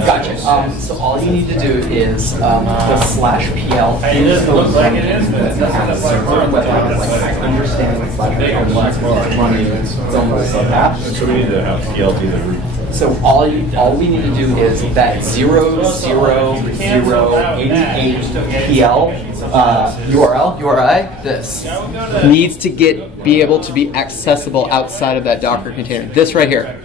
Gotcha. So all you need to do is the /pl. It doesn't look like it is, but it's I understand what /pl is running. It's almost like that. So we need to have PL be the root. So all we need to do is that 0088 PL URI, this needs to be able to be accessible outside of that Docker container. This right here.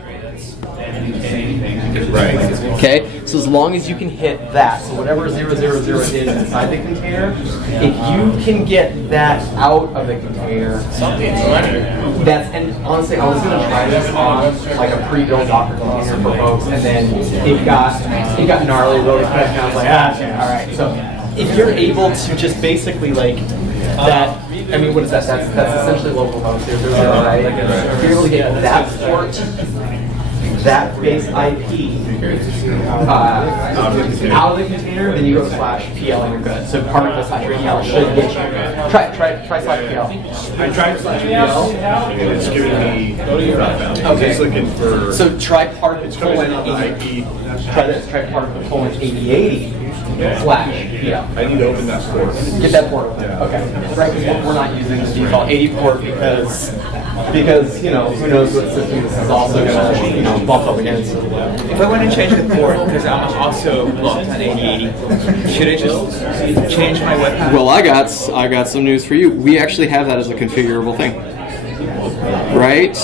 Right. Okay, so as long as you can hit that, so whatever 000 is inside the container, if you can get that out of the container, and honestly, I was going to try this on like a pre-built Docker container for folks, and then it got gnarly really quick, and I was like, okay, all right. So if you're able to just basically like that, I mean, what is that? That's essentially localhost 000, right? If you're able to get that port, that base IP out of the container, then you go /PL and you're good. So particle /PL should get you. Try /PL. I tried /PL. It's giving me. Okay. It's looking for. So try particle IP. Try this. Try particle /8080. /PL. I need to open that port. Get that port open. Okay. Right, because we're not using the default 80 port because you know, who knows what system this is also going to bump up against. If I want to change the port, because I'm also locked on 8080, should I just change my Webpack? Well, I got some news for you. We actually have that as a configurable thing. Right?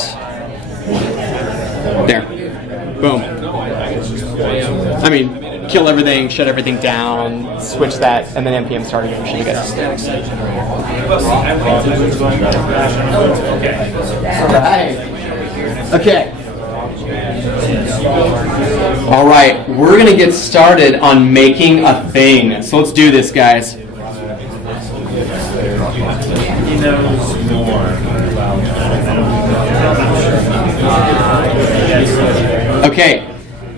There. Boom. I mean, kill everything, shut everything down, switch that, and then npm start again. We should be good. Okay. All right, we're gonna get started on making a thing. So let's do this, guys. He knows more about. Okay.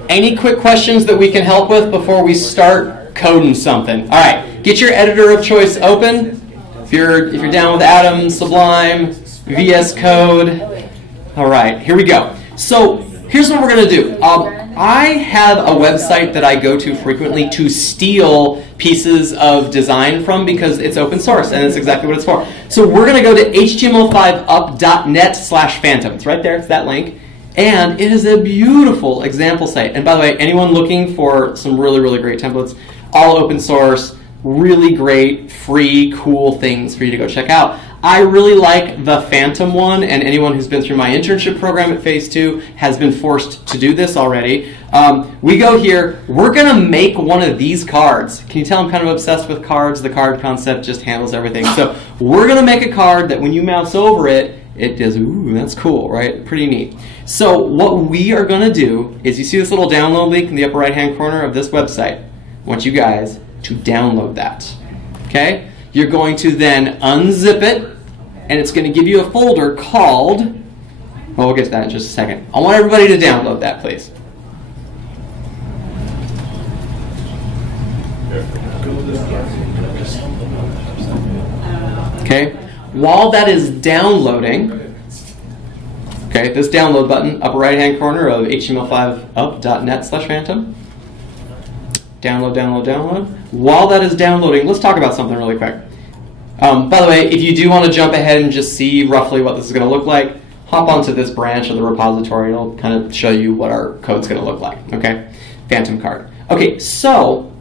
Any quick questions that we can help with before we start coding something? All right, get your editor of choice open. If you're down with Atom, Sublime, VS Code. All right, here we go. So here's what we're going to do. I have a website that I go to frequently to steal pieces of design from because it's open source and it's exactly what it's for. So we're going to go to html5up.net/phantom. It's right there. It's that link. And it is a beautiful example site. And by the way, anyone looking for some really, really great templates, all open source, really great, free, cool things for you to go check out. I really like the Phantom one, and anyone who's been through my internship program at Phase 2 has been forced to do this already. We go here, we're going to make one of these cards. Can you tell I'm kind of obsessed with cards? The card concept just handles everything. So we're going to make a card that when you mouse over it, it does, ooh, that's cool, right? Pretty neat. So what we are going to do is you see this little download link in the upper right-hand corner of this website. I want you guys to download that, okay? You're going to then unzip it, and it's going to give you a folder called, well, we'll get to that in just a second. I want everybody to download that, please. Okay? While that is downloading, okay, this download button, upper right-hand corner of html5up.net/phantom. Download, download, download. While that is downloading, let's talk about something really quick. By the way, if you do want to jump ahead and just see roughly what this is going to look like, hop onto this branch of the repository and it'll kind of show you what our code's going to look like, okay? Phantom card. Okay, so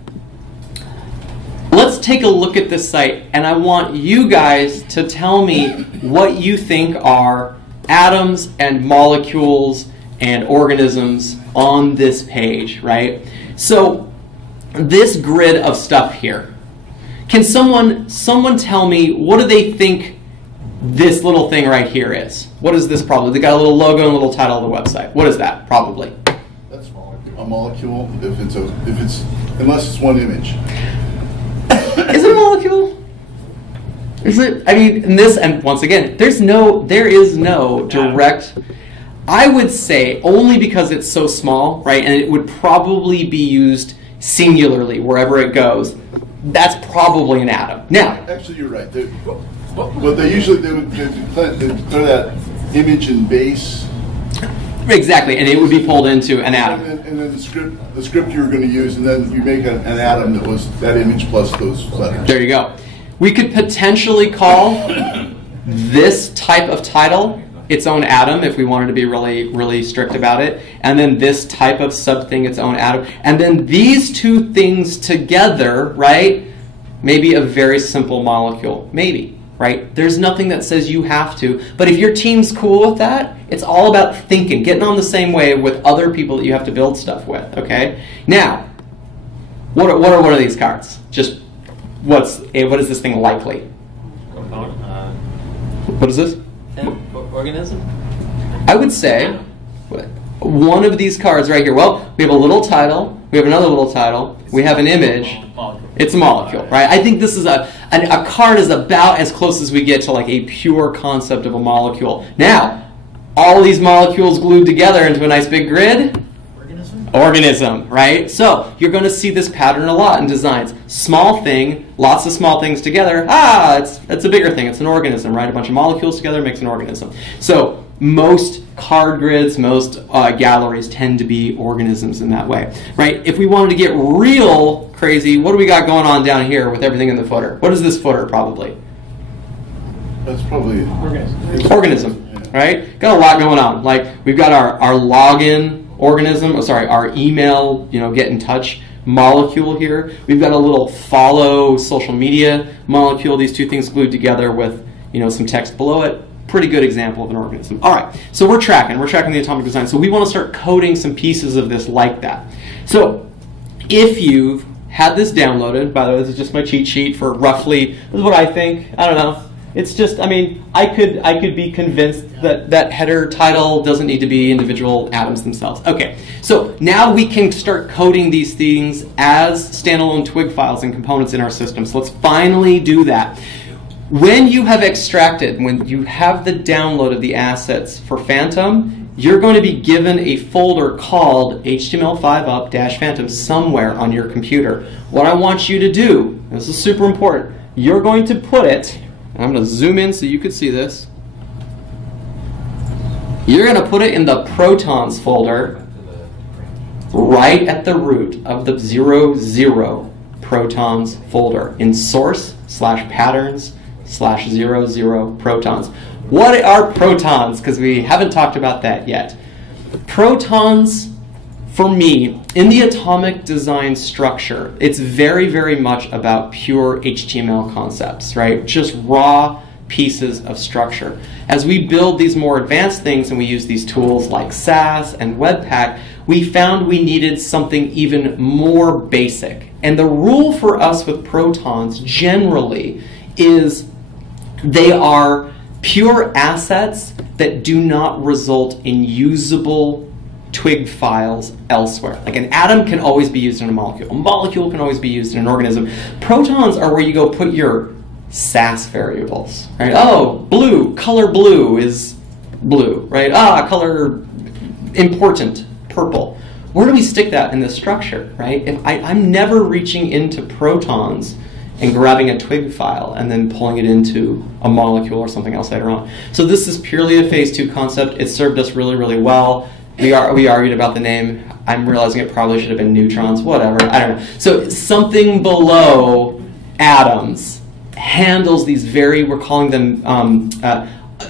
let's take a look at this site, and I want you guys to tell me what you think are atoms and molecules and organisms on this page, right? So this grid of stuff here, can someone tell me what do they think this little thing right here is? What is this probably? They got a little logo and a little title of the website. What is that probably? That's a molecule if it's unless it's one image. Is it a molecule? Is it? I mean, in this, and once again, there is no direct. I would say only because it's so small, right? And it would probably be used singularly wherever it goes. That's probably an atom. Now, actually, you're right. But they would declare that image and base. Exactly, and it would be pulled into an atom. And then the script you were going to use, and then you make an atom that was that image plus those letters. There you go. We could potentially call this type of title its own atom if we wanted to be really, really strict about it. And then this type of sub-thing its own atom. And then these two things together, right? Maybe a very simple molecule. Maybe. right? There's nothing that says you have to. But if your team's cool with that, it's all about thinking, getting on the same wave with other people that you have to build stuff with, okay? Now, what are one of these cards? Just what is this thing likely? What is this? Organism? I would say one of these cards right here. Well, we have a little title. We have another little title. We have an image. It's a molecule, right? I think this is a card is about as close as we get to like a pure concept of a molecule. Now, all these molecules glued together into a nice big grid. Organism, right? So you're going to see this pattern a lot in designs. Small thing, lots of small things together. It's a bigger thing. It's an organism, right? A bunch of molecules together makes an organism. So most card grids, most galleries tend to be organisms in that way, right? If we wanted to get real crazy, what do we got going on down here with everything in the footer? What is this footer probably? That's probably organism, right? Got a lot going on. Like we've got our login organism, our email, get in touch molecule here. We've got a little follow social media molecule. These two things glued together with, some text below it. Pretty good example of an organism. All right, so we're tracking the atomic design. So we want to start coding some pieces of this like that. So if you've had this downloaded, by the way, this is just my cheat sheet for roughly, this is what I think. I don't know. It's just, I could be convinced that header title doesn't need to be individual atoms themselves. Okay, so now we can start coding these things as standalone twig files and components in our system. So let's finally do that. When you have extracted, when you have the download of the assets for Phantom, you're going to be given a folder called HTML5up-Phantom somewhere on your computer. What I want you to do, this is super important, you're going to put it, and I'm going to zoom in so you can see this. You're going to put it in the protons folder right at the root of the 00 protons folder in source/patterns/00 protons. What are protons? Because we haven't talked about that yet. Protons, for me, in the atomic design structure, it's very, very much about pure HTML concepts, right? Just raw pieces of structure. As we build these more advanced things and we use these tools like Sass and Webpack, we found we needed something even more basic. And the rule for us with protons generally is they are pure assets that do not result in usable twig files elsewhere. Like an atom can always be used in a molecule can always be used in an organism. Protons are where you go put your Sass variables, right? Oh, color blue is blue, right? Color important, purple. Where do we stick that in the structure, right? If I'm never reaching into protons and grabbing a twig file and then pulling it into a molecule or something else later on. So this is purely a phase 2 concept. It served us really, really well. We argued about the name. I'm realizing it probably should have been neutrons, whatever, I don't know. So something below atoms handles these we're calling them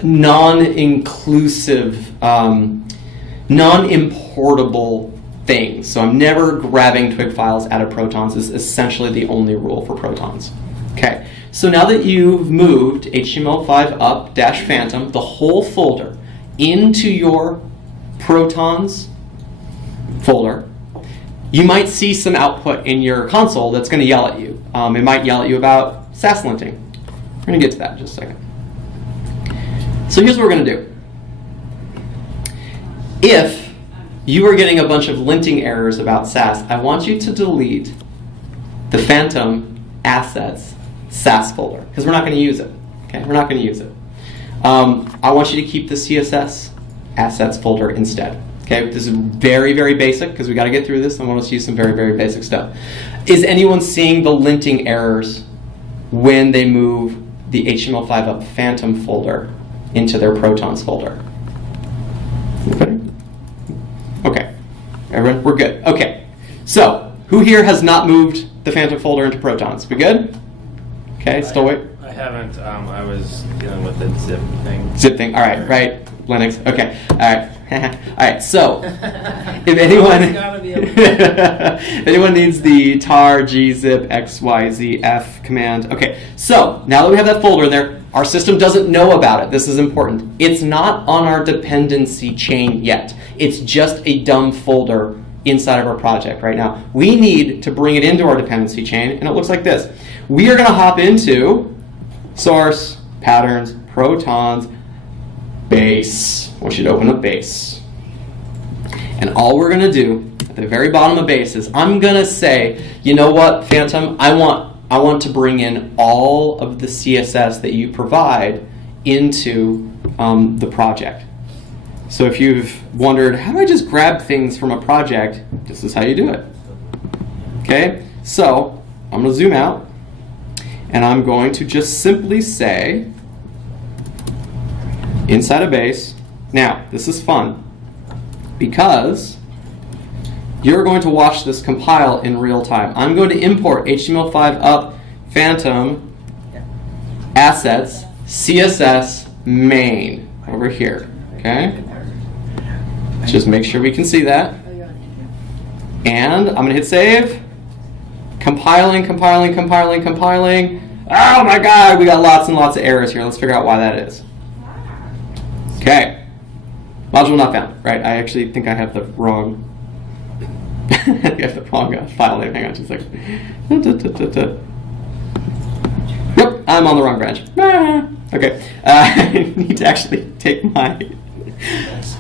non-inclusive, non-importable things. So I'm never grabbing twig files out of protons is essentially the only rule for protons. Okay, so now that you've moved HTML5 up-Phantom, the whole folder, into your protons folder, you might see some output in your console that's going to yell at you. It might yell at you about Sass linting. We're going to get to that in just a second. So here's what we're going to do. If you are getting a bunch of linting errors about Sass, I want you to delete the Phantom assets Sass folder, because we're not going to use it. Okay, we're not going to use it. I want you to keep the CSS assets folder instead. Okay, this is very, very basic because we got to get through this. I want us to use some very, very basic stuff. Is anyone seeing the linting errors when they move the HTML5 up Phantom folder into their protons folder? Anybody? Okay, everyone, we're good. Okay, so who here has not moved the Phantom folder into protons? We good? Okay, still wait. I haven't. I was dealing with the zip thing. Zip thing. All right, right. Linux. Okay. All right. All right. So, if anyone needs the tar gzip xyzf command. Okay. So now that we have that folder in there, Our system doesn't know about it. This is important. It's not on our dependency chain yet. It's just a dumb folder inside of our project right now. We need to bring it into our dependency chain, and it looks like this. We are going to hop into source, patterns, protons, base. I want you to open up base. And all we're going to do at the very bottom of base is I'm going to say, you know what, Phantom, I want to bring in all of the CSS that you provide into the project. So if you've wondered, how do I just grab things from a project? This is how you do it. Okay, so I'm going to zoom out, and I'm going to just simply say, inside a base. Now, this is fun, because you're going to watch this compile in real time. I'm going to import HTML5 up, Phantom, assets, CSS, main, over here. Okay? Just make sure we can see that. And I'm going to hit save. Compiling, compiling, compiling, compiling. Oh my god, we got lots and lots of errors here. Let's figure out why that is. Okay. Module not found. Right, I actually think I have the wrong file name. Hang on just a second. Yep, I'm on the wrong branch. Okay, I need to actually take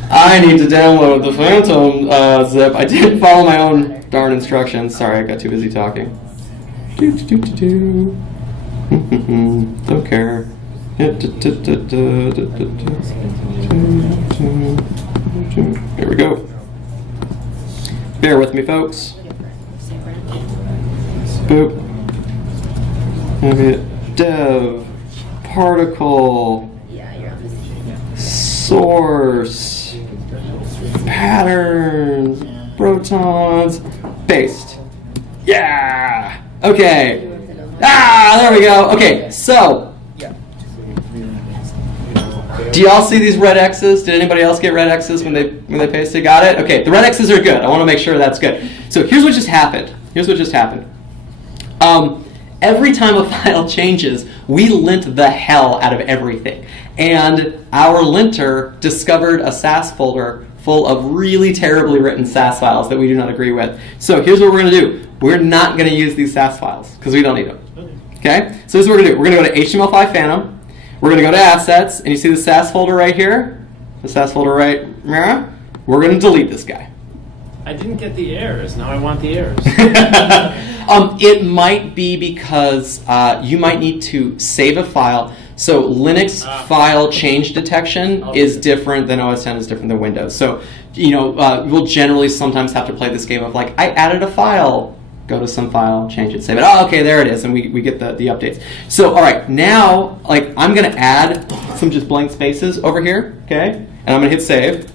I need to download the Phantom zip. I didn't follow my own darn instructions. Sorry, I got too busy talking. Don't care. Here we go. Bear with me, folks. Boop. Dev. Particle. Source. Patterns. Protons. Based. Yeah! Okay. Ah, there we go. Okay, so. Do y'all see these red X's? Did anybody else get red X's when they pasted? Got it? Okay, the red X's are good. I want to make sure that's good. So here's what just happened. Every time a file changes, we lint the hell out of everything. And our linter discovered a Sass folder full of really terribly written Sass files that we do not agree with. So here's what we're going to do. We're not going to use these Sass files because we don't need them. Okay? So this is what we're going to do. We're going to go to HTML5 Phantom. We're going to go to Assets, and you see the Sass folder right here? The Sass folder right here? We're going to delete this guy. I didn't get the errors. Now I want the errors. It might be because you might need to save a file. So Linux file change detection is different than OS X is different than Windows. So we'll generally sometimes have to play this game of like, I added a file. Go to some file, change it, save it. Oh, okay, there it is, and we get the updates. So, all right, now, like, I'm going to add some just blank spaces over here, okay? And I'm going to hit save.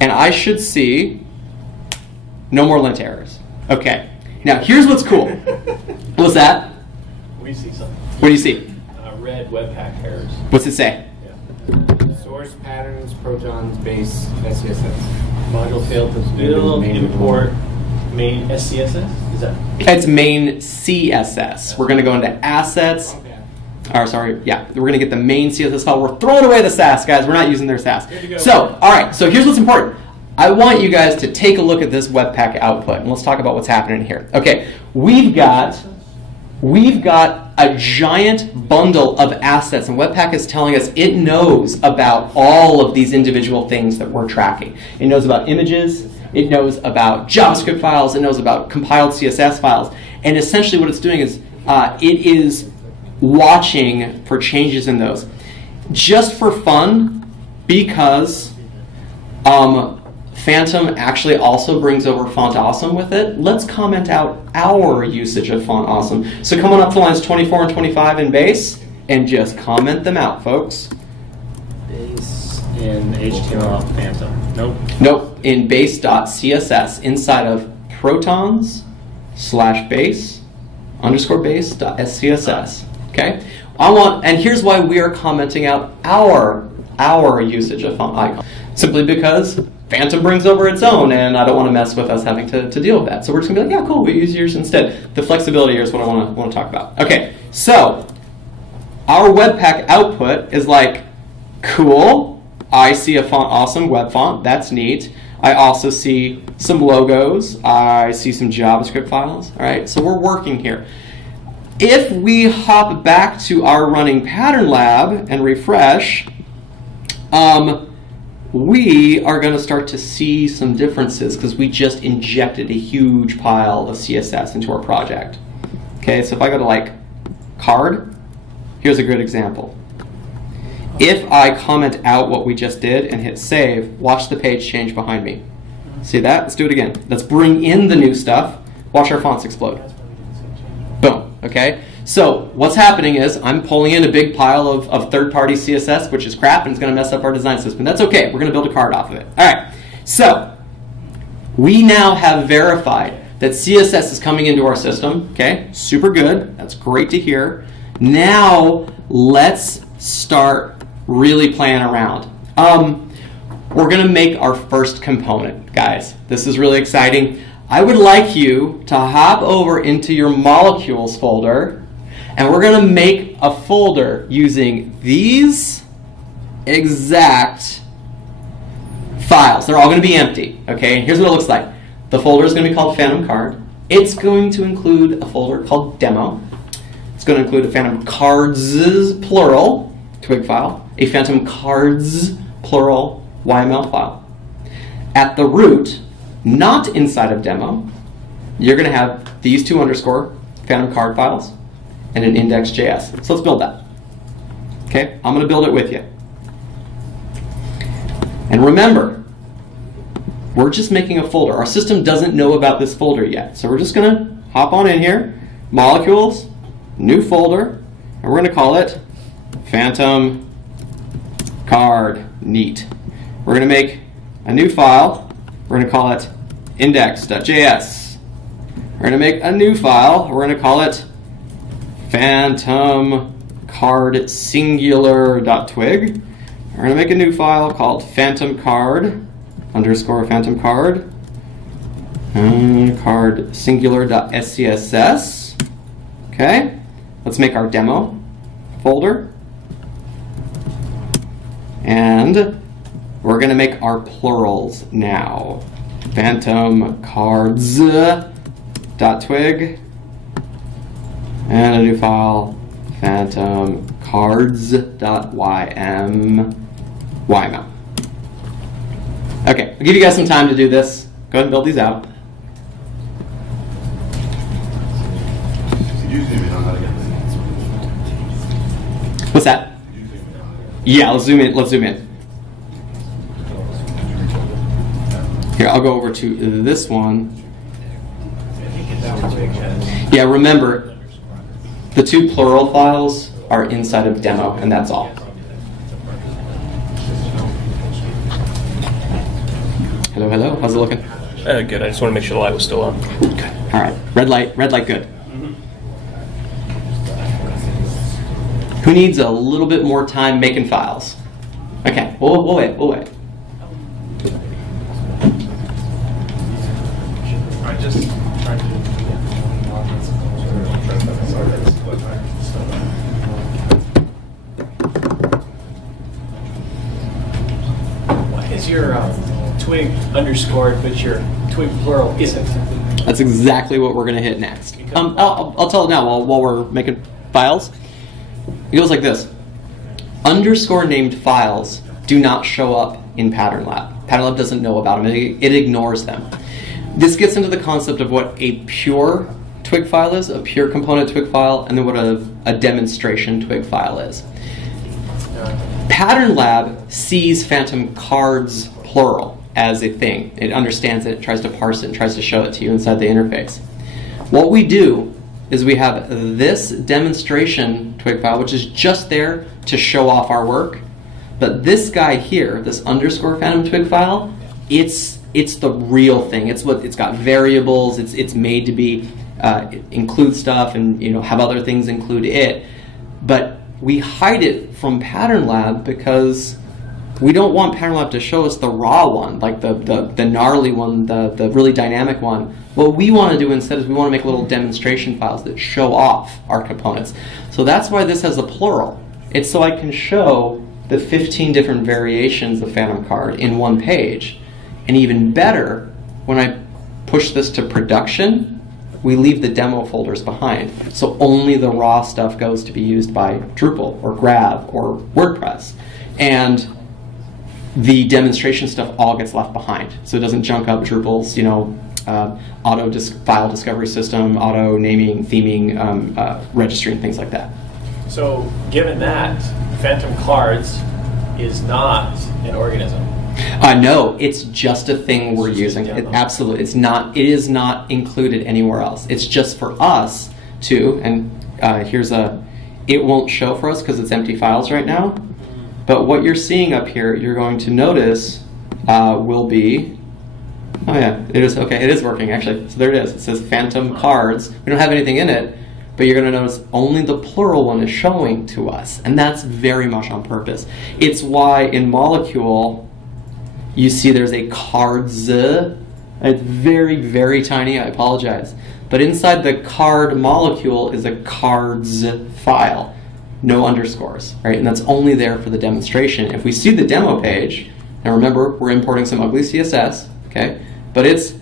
And I should see no more lint errors. Okay. Now, here's what's cool. What's that? We see something. What do you see? Red Webpack errors. What's it say? Yeah. Source, patterns, protons, base, SCSS. Module failed to build, import. Main SCSS? Is that? It's main CSS. We're going to go into assets. Okay. Or sorry, yeah, we're going to get the main CSS file. We're throwing away the Sass, guys. We're not using their Sass. So, all right. So here's what's important. I want you guys to take a look at this Webpack output, and let's talk about what's happening here. Okay, we've got a giant bundle of assets, and Webpack is telling us it knows about all of these individual things that we're tracking. It knows about images. It knows about JavaScript files. It knows about compiled CSS files. And essentially what it's doing is it is watching for changes in those. Just for fun, because Phantom actually also brings over Font Awesome with it, let's comment out our usage of Font Awesome. So come on up to lines 24 and 25 in base, and just comment them out, folks. Base in HTML Phantom. Nope, in base.css inside of protons/base_base.scss. Okay? And here's why we are commenting out our usage of font icon. Simply because Phantom brings over its own, and I don't want to mess with us having to deal with that. So we're just going to be like, yeah, cool, we use yours instead. The flexibility here is what I want to talk about. Okay, so our Webpack output is like, cool, I see a font, awesome web font, that's neat. I also see some logos, I see some JavaScript files, all right? So we're working here. If we hop back to our running pattern lab and refresh, we are going to start to see some differences because we just injected a huge pile of CSS into our project. Okay, so if I go to like card, here's a good example. If I comment out what we just did and hit save, watch the page change behind me. See that? Let's do it again. Let's bring in the new stuff. Watch our fonts explode. Boom. Okay? So what's happening is I'm pulling in a big pile of third-party CSS, which is crap, and it's going to mess up our design system. That's okay. We're going to build a card off of it. All right. So we now have verified that CSS is coming into our system. Okay? Super good. That's great to hear. Now let's start really playing around. We're going to make our first component, guys. This is really exciting. I would like you to hop over into your molecules folder, and we're going to make a folder using these exact files. They're all going to be empty, okay? And here's what it looks like. The folder is going to be called Phantom Card. It's going to include a folder called Demo. It's going to include a Phantom Cards, plural, twig file, a Phantom Cards, plural, YML file. At the root, not inside of demo, you're going to have these two underscore Phantom Card files and an index.js. So let's build that. Okay, I'm going to build it with you. And remember, we're just making a folder. Our system doesn't know about this folder yet. So we're just going to hop on in here, molecules, new folder, and we're going to call it Phantom Card. Neat. We're going to make a new file. We're going to call it index.js. We're going to make a new file. We're going to call it Phantom Card Singular.twig. We're going to make a new file called Phantom Card underscore Phantom Card card singular.scss. Okay. Let's make our demo folder. And we're going to make our plurals now. Phantom Cards .twig and a new file, Phantom Cards.yml. Okay, I'll give you guys some time to do this. Go ahead and build these out. What's that? Yeah, let's zoom in. Let's zoom in. Here, I'll go over to this one. Yeah, remember, the two plural files are inside of demo, and that's all. Hello, hello. How's it looking? Good. I just want to make sure the light was still on. Good. All right. Red light, good. Who needs a little bit more time making files? Okay, we'll wait. I just tried to. Why is your twig underscored, but your twig plural isn't? That's exactly what we're going to hit next. I'll tell it now while we're making files. It goes like this. Underscore named files do not show up in Pattern Lab. Pattern Lab doesn't know about them. It ignores them. This gets into the concept of what a pure twig file is, a pure component twig file, and then what a demonstration twig file is. Pattern Lab sees Phantom Cards plural as a thing. It understands it, it tries to parse it, and tries to show it to you inside the interface. What we do is we have this demonstration twig file, which is just there to show off our work. But this guy here, this underscore Phantom twig file, it's the real thing. It's got variables. It's made to be include stuff and have other things include it. But we hide it from Pattern Lab because we don't want Pattern Lab to show us the raw one, like the gnarly one, the really dynamic one. What we want to do instead is we want to make little demonstration files that show off our components. So that's why this has a plural. It's so I can show the 15 different variations of Phantom Card in one page. And even better, when I push this to production, we leave the demo folders behind. So only the raw stuff goes to be used by Drupal or Grab or WordPress. And the demonstration stuff all gets left behind. So it doesn't junk up Drupal's, auto file discovery system, auto naming, theming, registering, things like that. So given that, Phantom Cards is not an organism. No, it's just a thing we're using. Absolutely, it's not. It is not included anywhere else. It's just for us to. And here's a. It won't show for us because it's empty files right now. But what you're seeing up here, you're going to notice, will be. Oh yeah, it is okay. It is working actually. So there it is. It says Phantom Cards. We don't have anything in it, but you're going to notice only the plural one is showing to us, and that's very much on purpose. It's why in Molecule you see there's a cards. It's very, very tiny. I apologize. But inside the card molecule is a cards file. No underscores, right? And that's only there for the demonstration. If we see the demo page, and remember, we're importing some ugly CSS, okay? But it's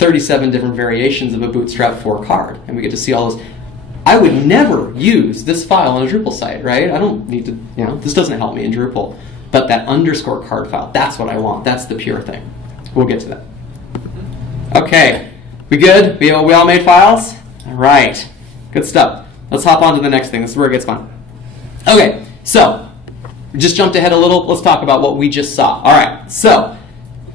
37 different variations of a Bootstrap 4 card, and we get to see all those. I would never use this file on a Drupal site, right? I don't need to, this doesn't help me in Drupal. But that underscore card file, that's what I want. That's the pure thing. We'll get to that. Okay, we good? We all made files? All right, good stuff. Let's hop on to the next thing. This is where it gets fun. Okay, so we just jumped ahead a little. Let's talk about what we just saw. All right, so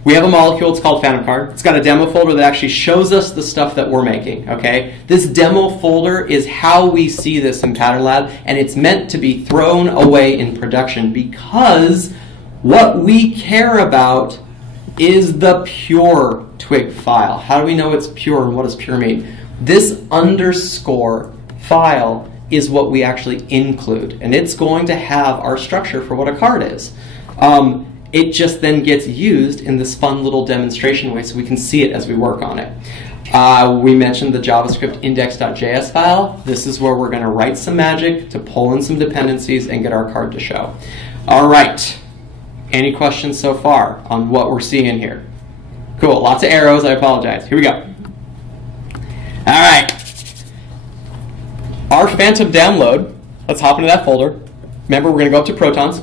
we have a molecule. It's called Phantom Card. It's got a demo folder that actually shows us the stuff that we're making. Okay, this demo folder is how we see this in Pattern Lab, and it's meant to be thrown away in production because what we care about is the pure twig file. How do we know it's pure, and what does pure mean? This underscore file is what we actually include, and it's going to have our structure for what a card is. It just then gets used in this fun little demonstration way so we can see it as we work on it. We mentioned the JavaScript index.js file. This is where we're going to write some magic to pull in some dependencies and get our card to show. All right. Any questions so far on what we're seeing here? Cool. Lots of arrows. I apologize. Here we go. All right. Our Phantom download. Let's hop into that folder. Remember, we're going to go up to Protons.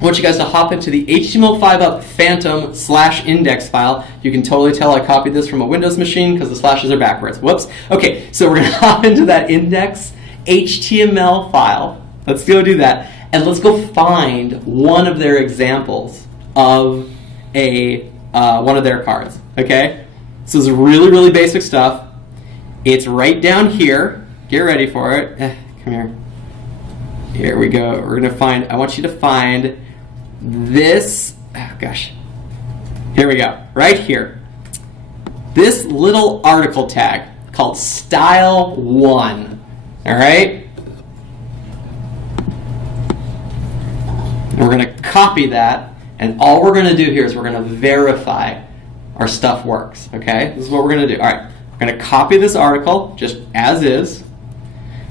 I want you guys to hop into the HTML5up phantom/index file. You can totally tell I copied this from a Windows machine because the slashes are backwards. Whoops. Okay, so we're going to hop into that index HTML file. Let's go do that. And let's go find one of their examples of one of their cards. Okay? So this is really, really basic stuff. It's right down here. Get ready for it. Come here. Here we go. We're going to find, I want you to find this, oh gosh. Here we go. Right here. This little article tag called style1. All right? And we're going to copy that, and all we're going to do here is we're going to verify our stuff works. Okay? This is what we're going to do. All right. We're going to copy this article just as is.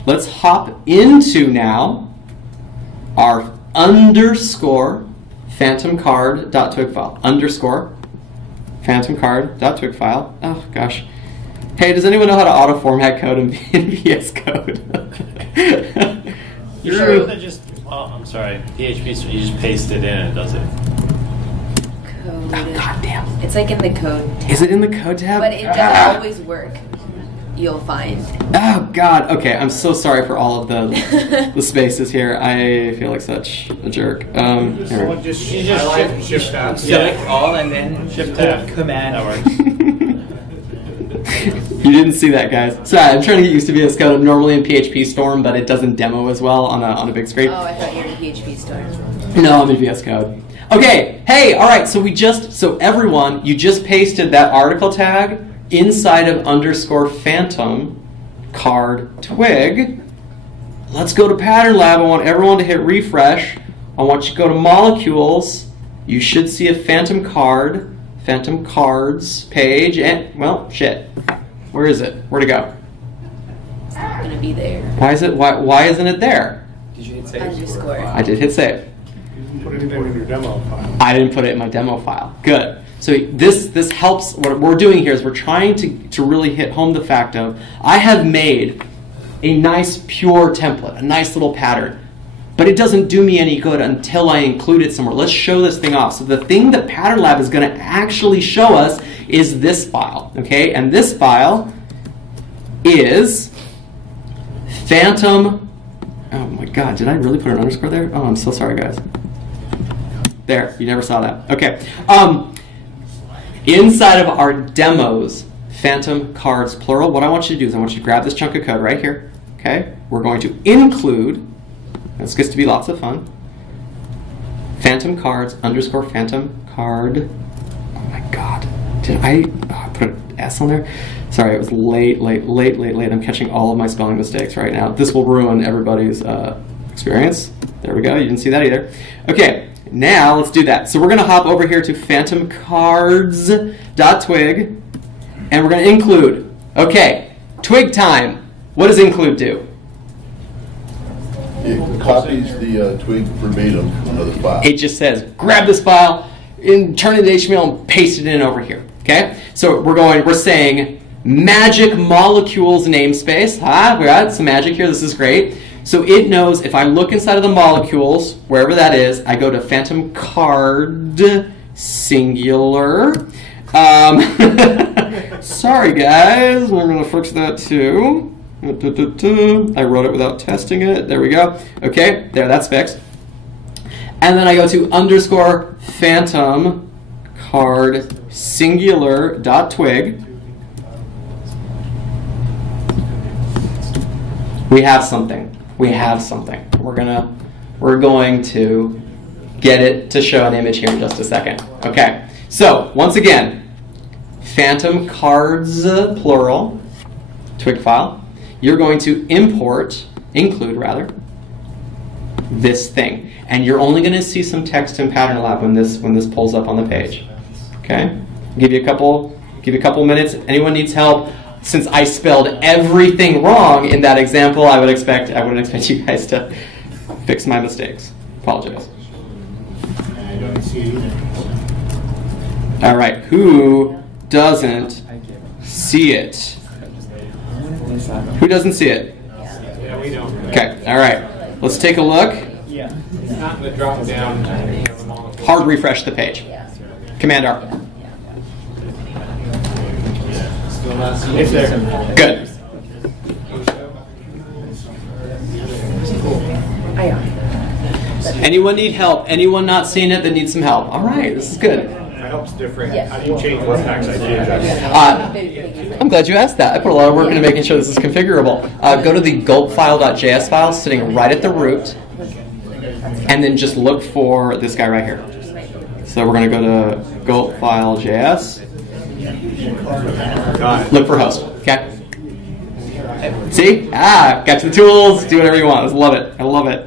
Let's hop into now our underscore phantomcard.twig file. Underscore phantomcard.twig file. Oh gosh. Hey, does anyone know how to auto format code in VS Code? You sure that just? Oh, I'm sorry. PHP. So you just paste it in and it does it. Code. Oh, God damn. It's like in the code tab. Is it in the code tab? But it doesn't always work. You'll find. Oh God. Okay, I'm so sorry for all of the spaces here. I feel like such a jerk. Just shift tab. Select all and then Shift tab. command. That works. You didn't see that, guys. Sorry, I'm trying to get used to VS Code. I'm normally in PHP Storm, but it doesn't demo as well on a big screen. Oh, I thought you were in PHP Storm. No, I'm in VS Code. Okay. Hey. All right. So everyone, you just pasted that article tag inside of underscore phantom card twig. Let's go to Pattern Lab. I want everyone to hit refresh. I want you to go to molecules, you should see a Phantom Cards page, and, well, shit. Where is it? Where'd it go? It's not going to be there. Why isn't it there? Did you hit save? Underscore. I did hit save. Put it in your demo file. I didn't put it in my demo file. Good. So this helps. What we're doing here is we're trying to really hit home the fact of I have made a nice pure template, a nice little pattern, but it doesn't do me any good until I include it somewhere. Let's show this thing off. So the thing that Pattern Lab is going to actually show us is this file, okay? And this file is Phantom. Oh my God, did I really put an underscore there? Oh, I'm so sorry, guys. There, you never saw that. Okay. Inside of our demos, Phantom Cards plural, what I want you to do is I want you to grab this chunk of code right here. Okay? We're going to include, this gets to be lots of fun, Phantom Cards underscore Phantom Card. Oh my God. Did I put an S on there? Sorry, it was late. I'm catching all of my spelling mistakes right now. This will ruin everybody's experience. There we go. You didn't see that either. Okay. Now let's do that. So we're going to hop over here to phantomcards.twig, and we're going to include. Okay, twig time. What does include do? It copies the twig verbatim from another file. It just says, grab this file, and turn it into HTML, and paste it in over here. Okay. So we're saying magic molecules namespace. We got some magic here. This is great. So it knows if I look inside of the molecules, wherever that is, I go to Phantom Card singular. Sorry guys, we're going to fix that too. I wrote it without testing it. There we go. Okay, there, that's fixed. And then I go to underscore Phantom Card singular dot twig. We have something. We have something. We're going to get it to show an image here in just a second. Okay. So once again, Phantom Cards plural twig file. You're going to include this thing, and you're only going to see some text in Pattern Lab when this pulls up on the page. Okay. Give you a couple minutes. Anyone needs help? Since I spelled everything wrong in that example, I wouldn't expect you guys to fix my mistakes. Apologize. I don't see it either. All right, who doesn't see it? Who doesn't see it? Yeah, we don't. Okay, all right. Let's take a look. Yeah, it's not in the drop down. Hard refresh the page. Command R. It's there. Good. Anyone need help? Anyone not seeing it that needs some help? All right, this is good. My help's different. Yes. How do you change Webpack's ID address? I'm glad you asked that. I put a lot of work into making sure this is configurable. Go to the gulpfile.js file sitting right at the root, and then just look for this guy right here. So we're going to go to gulpfile.js. Look for host. Okay. See? Got the tools. Do whatever you want. I love it. I love it.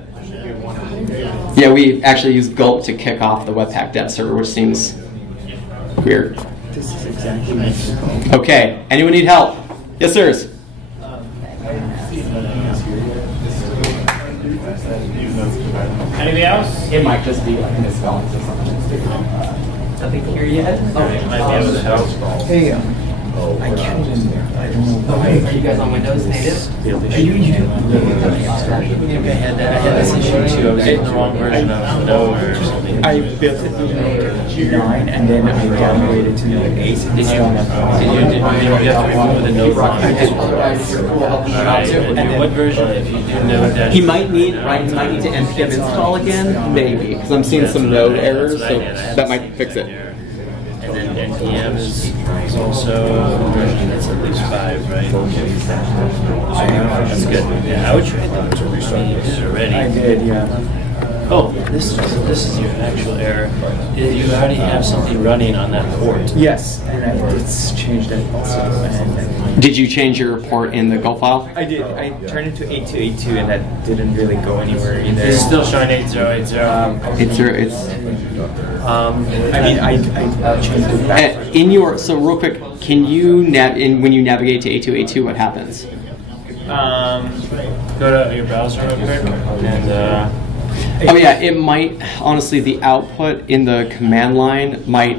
Yeah, we actually use gulp to kick off the Webpack dev server, which seems weird. This is exactly my scope. Okay. Anyone need help? Yes, sirs. Anything else? It might just be like misspellings or something. Nothing here yet? Might be able to help. Hey, I can't even. I don't know why. Are you guys on Windows native? I had this issue too. I was using the wrong version of Node or something. I built it in Node 9 and then I downgraded to Node 8. Did you have to remove the Node line? I did. Otherwise, we'll help you out too. And then what version? If you do Node dash. He might need to npm install again, maybe, because I'm seeing some Node errors, so that might fix it. And then npm is also a version that's at least 5, right? So that's good. Yeah, I would try that to restart this already. I did, yeah. Oh, this is your actual error. You already have something running on that port. Yes, and I did change that also. Did you change your port in the Gulp file? I did. I turned it to 8282, and that didn't really go anywhere either. It's still showing 8080. I mean, I changed it back. In your, so real quick, can you when you navigate to 8282, what happens? Go to your browser real quick and. Oh yeah, it might, honestly, the output in the command line might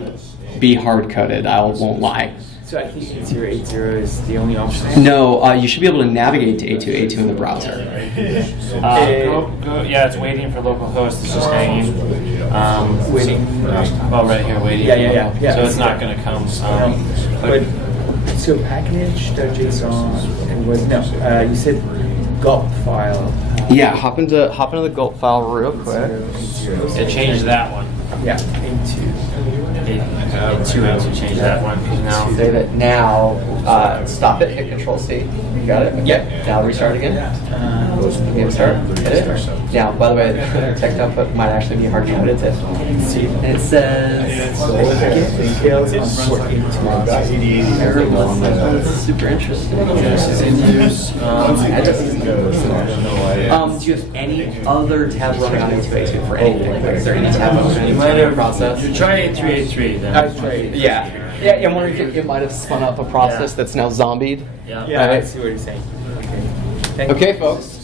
be hard-coded, I won't lie. So I think 8080 is the only option? No, you should be able to navigate to 8282 in the browser. Yeah, it's waiting for localhost, it's just hanging. Waiting? Oh, right here, waiting. Yeah. So it's not going to come. So package.json, it was, no, you said gulp file. Yeah, hop into the gulp file real quick. It changed that one. Yeah, into change that one. Now. Save it now. Stop it. Hit Control-C. You got it? Okay. Yep. Now restart again. Game start. Hit it. Now, by the way, text output might actually be hard to edit it. It says details on port 8282. This is super interesting. Genesis in use. Do you have any other tab running on 8282 for anything? Is there any tab open? You might have process. You try 8383 then. Yeah, I'm wondering if it might have spun up a process that's now zombied. Yeah, I see what you're saying. Okay, folks.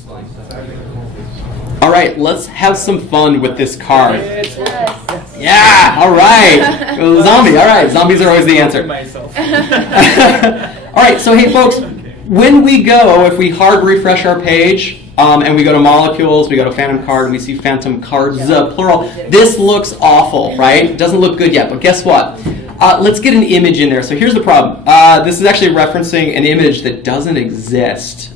All right, let's have some fun with this card. Yeah, all right. Zombie, all right. Zombies are always the answer. All right, so hey, folks, when we go, if we hard refresh our page, and we go to molecules, we go to phantom card, and we see phantom cards, plural. This looks awful, right? It doesn't look good yet, but guess what? Let's get an image in there. So here's the problem. This is actually referencing an image that doesn't exist.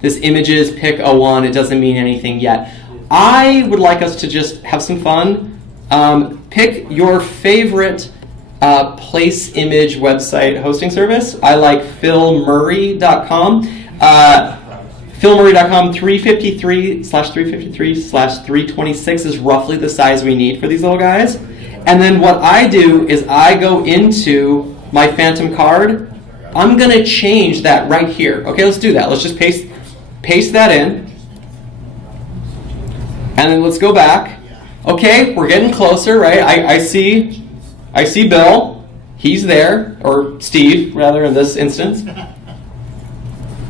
This image is pick a one. It doesn't mean anything yet. I would like us to just have some fun. Pick your favorite place image website hosting service. I like philmurray.com. philmurray.com 353/353/326 is roughly the size we need for these little guys. And then what I do is I go into my phantom card. I'm going to change that right here. Okay, let's do that. Let's just paste that in. And then let's go back. Okay, we're getting closer, right? I see Bill. He's there, or Steve, rather, in this instance.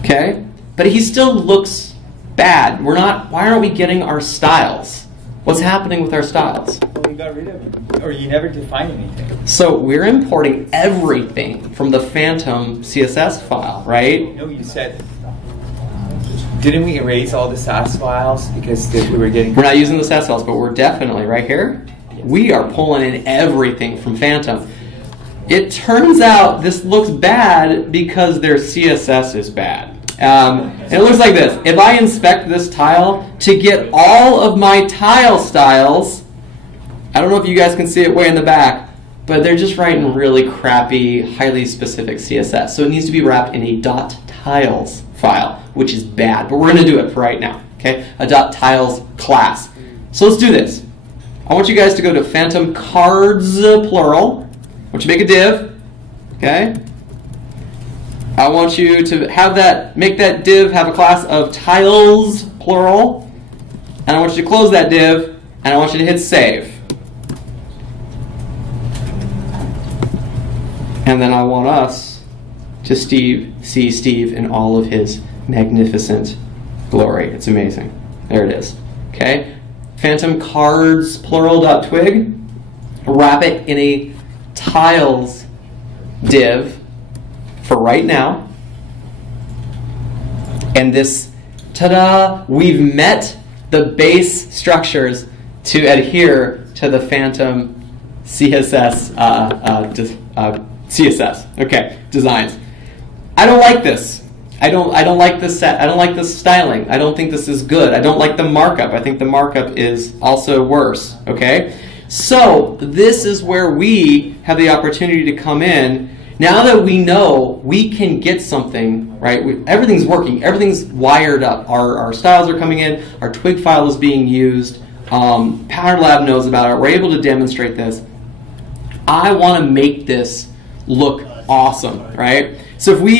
Okay, but he still looks bad. Why aren't we getting our styles? What's happening with our styles? Well, you got rid of them, or you never defined anything. So we're importing everything from the Phantom CSS file, right? No, you said. Didn't we erase all the SAS files because we were getting? We're not using the SAS files, but we're definitely right here. Yes. We are pulling in everything from Phantom. It turns out this looks bad because their CSS is bad. And it looks like this. If I inspect this tile to get all of my tile styles, I don't know if you guys can see it way in the back, but they're just writing really crappy, highly specific CSS. So it needs to be wrapped in a .tiles file, which is bad. But we're going to do it for right now. Okay, a .tiles class. So let's do this. I want you guys to go to Phantom Cards, plural. I want you to make a div. Okay. I want you to make that div have a class of tiles, plural, and I want you to close that div, and I want you to hit save. And then I want us to see Steve in all of his magnificent glory. It's amazing. There it is. Okay? Phantom cards, plural.twig. Wrap it in a tiles div for right now. And this, ta-da, we've met the base structures to adhere to the Phantom CSS CSS. Okay, designs. I don't like this. I don't like this set. I don't like this styling. I don't think this is good. I don't like the markup. I think the markup is also worse. Okay? So this is where we have the opportunity to come in. Now that we know we can get something, right? Everything's working. Everything's wired up. Our styles are coming in. Our twig file is being used. Power Lab knows about it. We're able to demonstrate this. I want to make this look awesome, right? So if we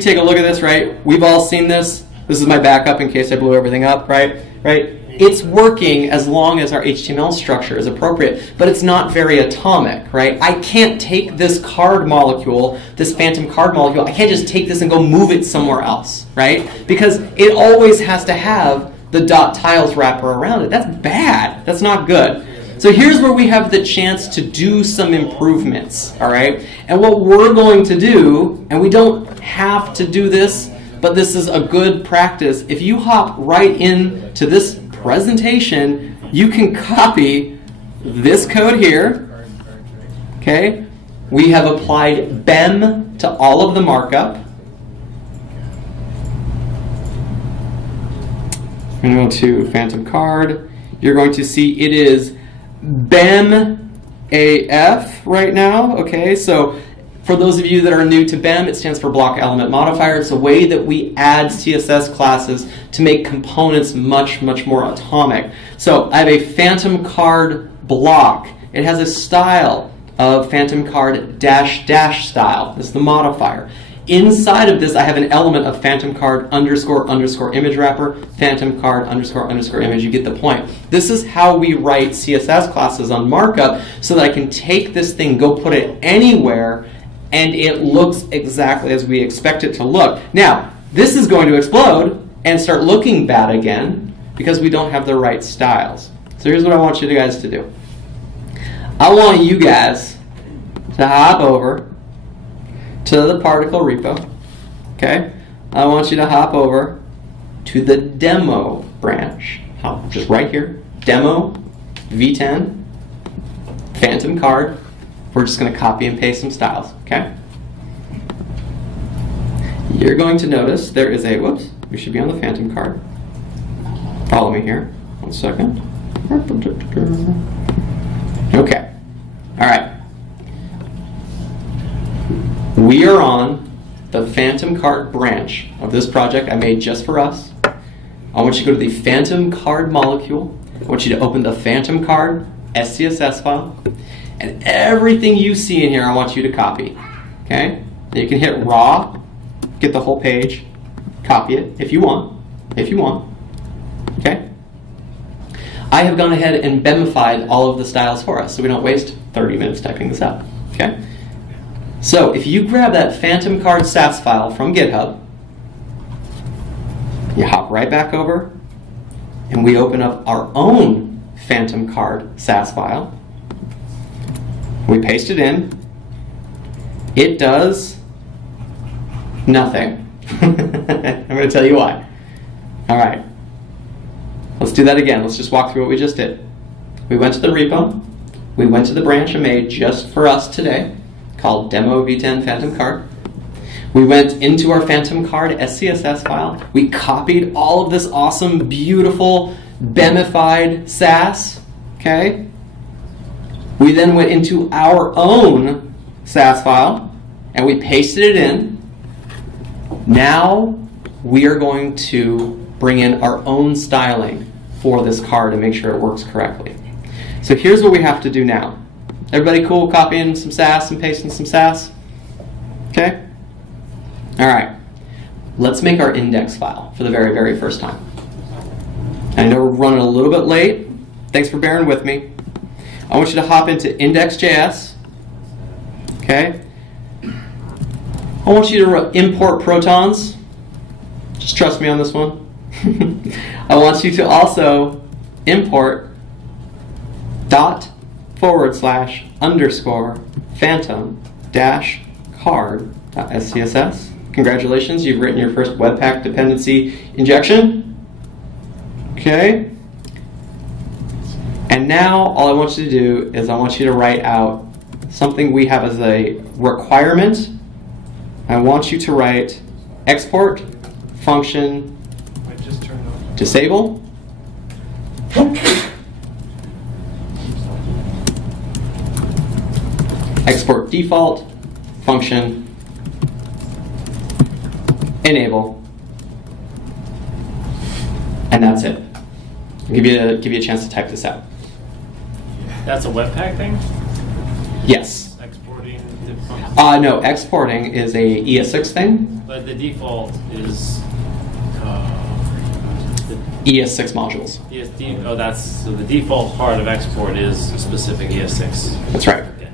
take a look at this, right, we've all seen this. This is my backup in case I blew everything up, right? It's working as long as our HTML structure is appropriate, but it's not very atomic, right? I can't take this card molecule, this phantom card molecule, I can't just take this and go move it somewhere else, right? Because it always has to have the .tiles wrapper around it. That's bad. That's not good. So here's where we have the chance to do some improvements, all right? And what we're going to do, and we don't have to do this, but this is a good practice. If you hop right into this presentation, you can copy this code here, okay? We have applied BEM to all of the markup. I'm going to go to Phantom Card. You're going to see it is BEM AF right now, okay? So for those of you that are new to BEM, it stands for Block Element Modifier. It's a way that we add CSS classes to make components much, much more atomic. So I have a Phantom Card block. It has a style of Phantom Card dash dash style. This is the modifier. Inside of this, I have an element of Phantom Card underscore underscore image wrapper, Phantom Card underscore underscore image. You get the point. This is how we write CSS classes on markup so that I can take this thing, go put it anywhere, and it looks exactly as we expect it to look. Now, this is going to explode and start looking bad again because we don't have the right styles. So here's what I want you guys to do. I want you guys to hop over to the particle repo, okay? I want you to hop over to the demo branch, just right here, demo, v10, Phantom Card. We're just going to copy and paste some styles, okay? You're going to notice there is a, whoops, we should be on the Phantom Card. Follow me here, 1 second. Okay, all right. We are on the Phantom Card branch of this project I made just for us. I want you to go to the Phantom Card molecule. I want you to open the Phantom Card SCSS file. And everything you see in here, I want you to copy. Okay? And you can hit raw, get the whole page, copy it if you want. If you want. Okay? I have gone ahead and BEMified all of the styles for us, so we don't waste 30 minutes typing this out. Okay? So if you grab that Phantom Card Sass file from GitHub, you hop right back over, and we open up our own Phantom Card Sass file. We paste it in. It does nothing. I'm going to tell you why. All right. Let's do that again. Let's just walk through what we just did. We went to the repo. We went to the branch I made just for us today, called Demo V10 Phantom Card. We went into our Phantom Card SCSS file. We copied all of this awesome, beautiful, BEMified Sass. Okay? We then went into our own Sass file, and we pasted it in. Now we are going to bring in our own styling for this card and make sure it works correctly. So here's what we have to do now. Everybody cool copying some Sass and pasting some Sass? Okay? All right. Let's make our index file for the very, very first time. I know we're running a little bit late. Thanks for bearing with me. I want you to hop into index.js. Okay? I want you to import protons. Just trust me on this one. I want you to also import _phantom-card.scss. Congratulations, you've written your first Webpack dependency injection. Okay? And now all I want you to do is I want you to write out something we have as a requirement. I want you to write export function disable. Export default function enable. And that's it. I'll give you a chance to type this out. That's a Webpack thing? Yes. Exporting? No, exporting is a ES6 thing. But the default is ES6 modules. So the default part of export is a specific ES6. That's right. Okay.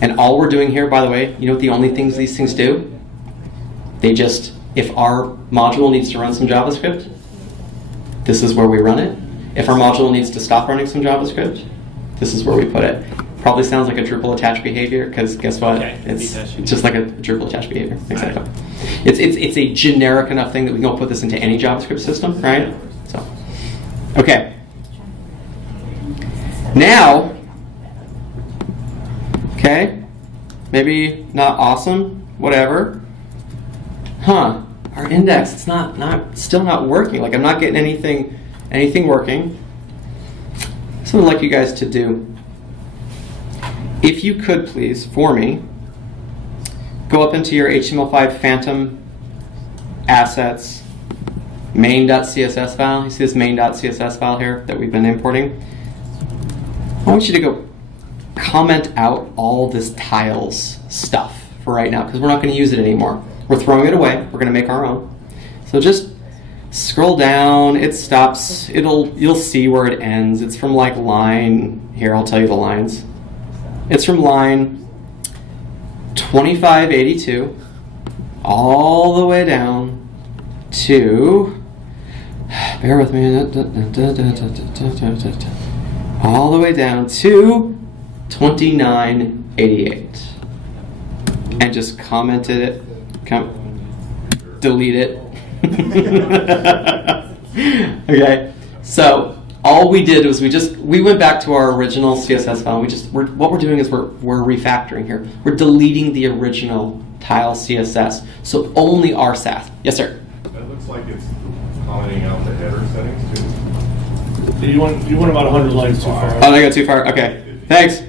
And all we're doing here, by the way, you know what the only things these things do? They just, if our module needs to run some JavaScript, this is where we run it. If our module needs to stop running some JavaScript, this is where we put it. Probably sounds like a Drupal attached behavior, because guess what? Okay, it's just like a Drupal attached behavior. Exactly. Right. It's a generic enough thing that we can go put this into any JavaScript system, right? So, okay. Now, okay, maybe not awesome, whatever. Huh? Our index, it's still not working. Like I'm not getting anything working. So I'd like you guys to do. If you could please, for me, go up into your HTML5 Phantom assets main.css file. You see this main.css file here that we've been importing? I want you to go comment out all this tiles stuff for right now, because we're not going to use it anymore. We're throwing it away. We're going to make our own. So just scroll down. It stops. You'll see where it ends. It's from like line, here I'll tell you the lines. It's from line 2582 all the way down to, bear with me, all the way down to 2988. And just commented it, delete it. Okay, so all we did was we went back to our original CSS file. What we're doing is we're refactoring here. We're deleting the original tile CSS, so only our SAS. Yes, sir. That looks like it's commenting out the header settings too. You went about 100 lines too far. Oh, they got too far. Okay, thanks.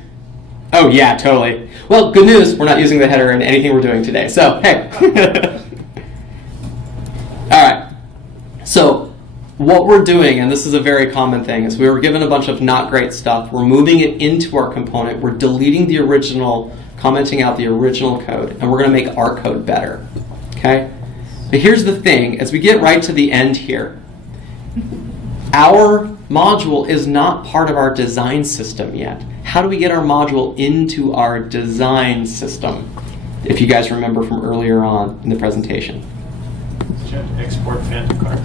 Oh yeah, totally. Well, good news. We're not using the header in anything we're doing today. So hey. All right. So what we're doing, and this is a very common thing, is we were given a bunch of not great stuff. We're moving it into our component. We're deleting the original, commenting out the original code, and we're going to make our code better. Okay? But here's the thing. As we get right to the end here, our module is not part of our design system yet. How do we get our module into our design system? If you guys remember from earlier on in the presentation. Export Phantom card.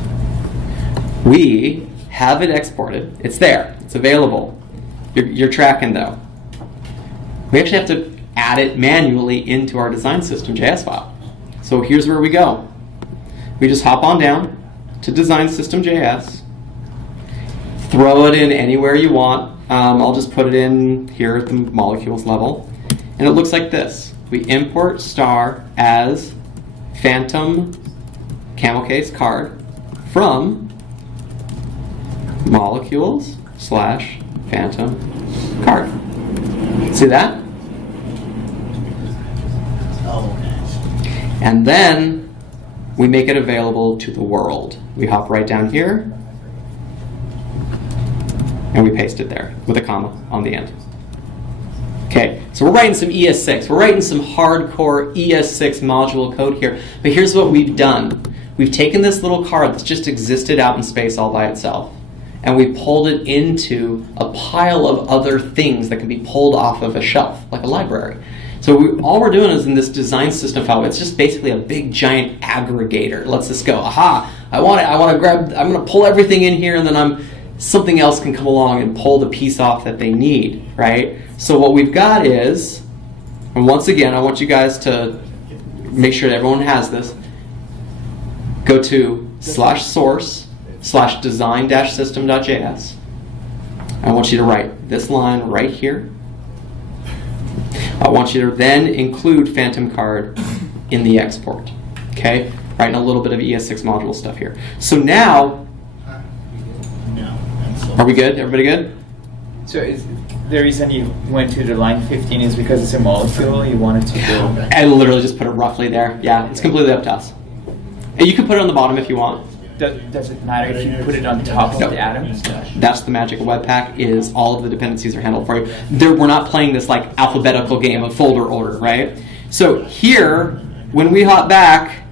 We have it exported. It's there. It's available. You're tracking though. We actually have to add it manually into our design system JS file. So here's where we go. We just hop on down to design system JS. Throw it in anywhere you want. I'll just put it in here at the molecules level. And it looks like this. We import star as phantom camel case card from molecules / phantom card. See that? And then we make it available to the world. We hop right down here and we paste it there with a comma on the end. Okay, so we're writing some ES6. We're writing some hardcore ES6 module code here. But here's what we've done. We've taken this little card that's just existed out in space all by itself, and we pulled it into a pile of other things that can be pulled off of a shelf, like a library. So all we're doing is in this design system file, it's just basically a big giant aggregator. It lets us go, aha, I want to grab, I'm going to pull everything in here, and then something else can come along and pull the piece off that they need, right? So what we've got is, and once again, I want you guys to make sure that everyone has this. Go to /source/design-system.js. I want you to write this line right here. I want you to then include Phantom Card in the export. Okay? Writing a little bit of ES6 module stuff here. So now, are we good? Everybody good? So the reason you went to the line 15 is because it's a molecule you wanted to build? I literally just put it roughly there. Yeah, it's completely up to us. And you can put it on the bottom if you want. Does it matter if you put it on top of the atoms? That's the magic of Webpack, is all of the dependencies are handled for you. We're not playing this like alphabetical game of folder order, right? So here, when we hop back,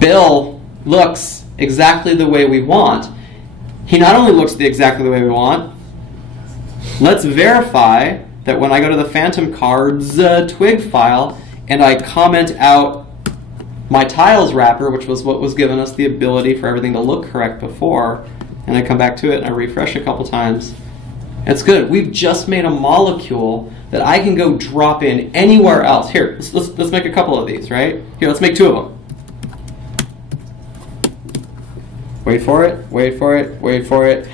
Bill looks exactly the way we want. He not only looks exactly the way we want, let's verify that when I go to the Phantom Cards twig file and I comment out my tiles wrapper, which was what was giving us the ability for everything to look correct before, and I come back to it and I refresh a couple times, it's good. We've just made a molecule that I can go drop in anywhere else. Here, let's make a couple of these, right? Here, let's make 2 of them. Wait for it, wait for it, wait for it.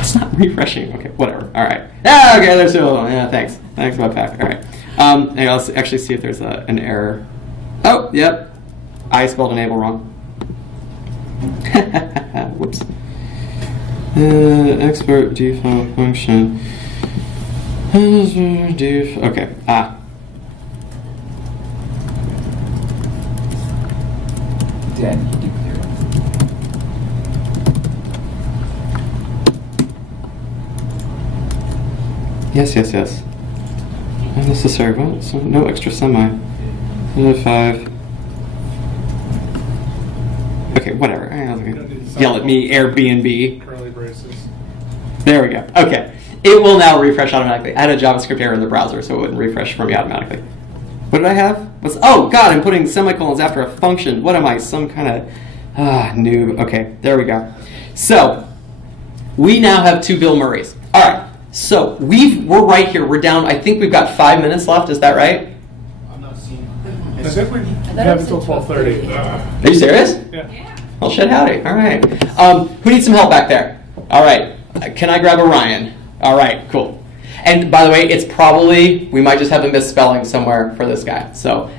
It's not refreshing. Okay, whatever. All right. Yeah, okay, there's 2 of them. Yeah, thanks. Thanks, Webpack. All right. And let's actually see if there's an error. Oh, yep. I spelled enable wrong. Whoops. Export default function. Okay. Then Yes. Unnecessary. What? So no extra semi. 5. Okay, whatever. Yell at me, Airbnb. Curly braces. There we go. Okay. It will now refresh automatically. I had a JavaScript error in the browser, so it wouldn't refresh for me automatically. What did I have? Oh, God, I'm putting semicolons after a function. What am I, some kind of noob? Okay, there we go. So, we now have 2 Bill Murrays. All right, so we're right here. We're down, I think we've got 5 minutes left. Is that right? I'm not seeing it. I think we have until 12:30. Are you serious? Yeah. Well, shit howdy. All right. Who needs some help back there? All right. Can I grab a Ryan? All right, cool. And by the way, it's probably, we might just have a misspelling somewhere for this guy. So,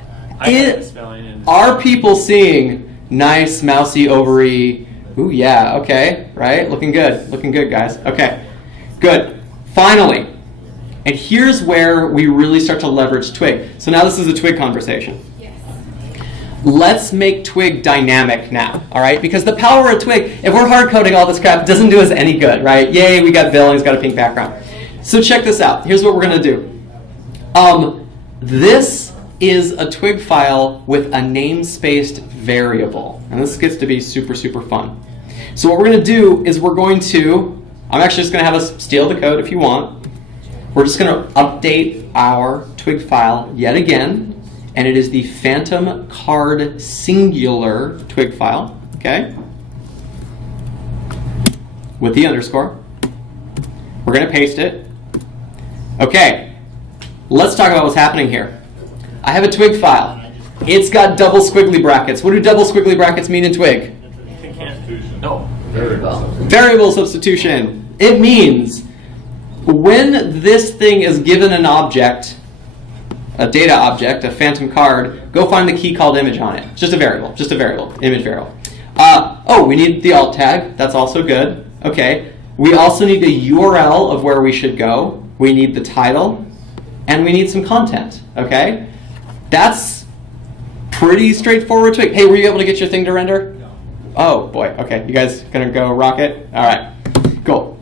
are people seeing nice, mousy, ovary? Ooh, yeah, okay, right? Looking good, guys. Okay, good. Finally, and here's where we really start to leverage Twig. So now this is a Twig conversation. Let's make Twig dynamic now, all right? Because the power of Twig, if we're hard coding all this crap, it doesn't do us any good, right? Yay, we got Bill and he's got a pink background. So check this out. Here's what we're going to do. This is a Twig file with a namespaced variable. And this gets to be super, super fun. So what we're going to do is we're going to, I'm actually just going to have us steal the code if you want. We're just going to update our Twig file yet again. And it is the Phantom Card singular Twig file, okay? With the underscore. We're going to paste it. Okay, let's talk about what's happening here. I have a Twig file. It's got double squiggly brackets. What do double squiggly brackets mean in Twig? No. Variable substitution. It means when this thing is given an object, a data object, a phantom card, go find the key called image on it. It's just a variable, image variable. Oh, we need the alt tag. That's also good. Okay. We also need the URL of where we should go. We need the title, and we need some content. Okay. That's pretty straightforward. Hey, were you able to get your thing to render? No. Oh boy. Okay. You guys gonna go rock it? All right. Cool.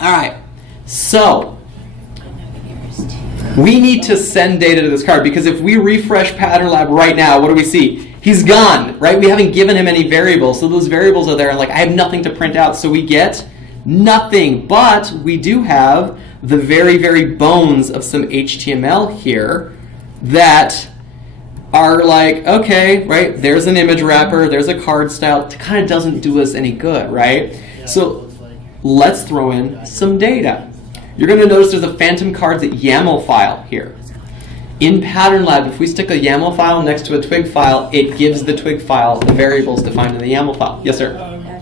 All right. So we need to send data to this card, because if we refresh Pattern Lab right now, what do we see? He's gone, right? We haven't given him any variables, so those variables are there, and like I have nothing to print out, so we get nothing. But we do have the very, very bones of some HTML here that are like, okay, right? There's an image wrapper, there's a card style. It kind of doesn't do us any good, right? Yeah, so let's throw in some data. You're going to notice there's a Phantom Cards YAML file here. In Pattern Lab, if we stick a YAML file next to a Twig file, it gives the Twig file the variables defined in the YAML file. Yes, sir?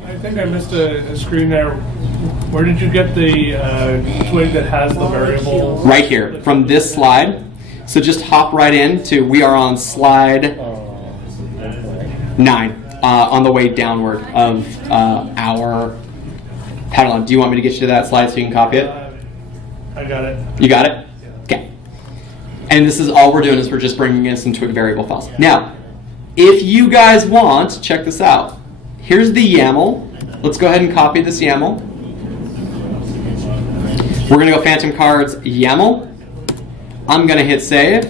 I think I missed a screen there. Where did you get the Twig that has the variable? Right here, from this slide. So just hop right in to, we are on slide 9, on the way downward of our Pattern Lab. Do you want me to get you to that slide so you can copy it? I got it. You got it? Okay, And this is all we're doing is we're just bringing in some twig variable files. Now, if you guys want, check this out. Here's the YAML. Let's go ahead and copy this YAML. We're going to go Phantom Cards YAML. I'm going to hit save.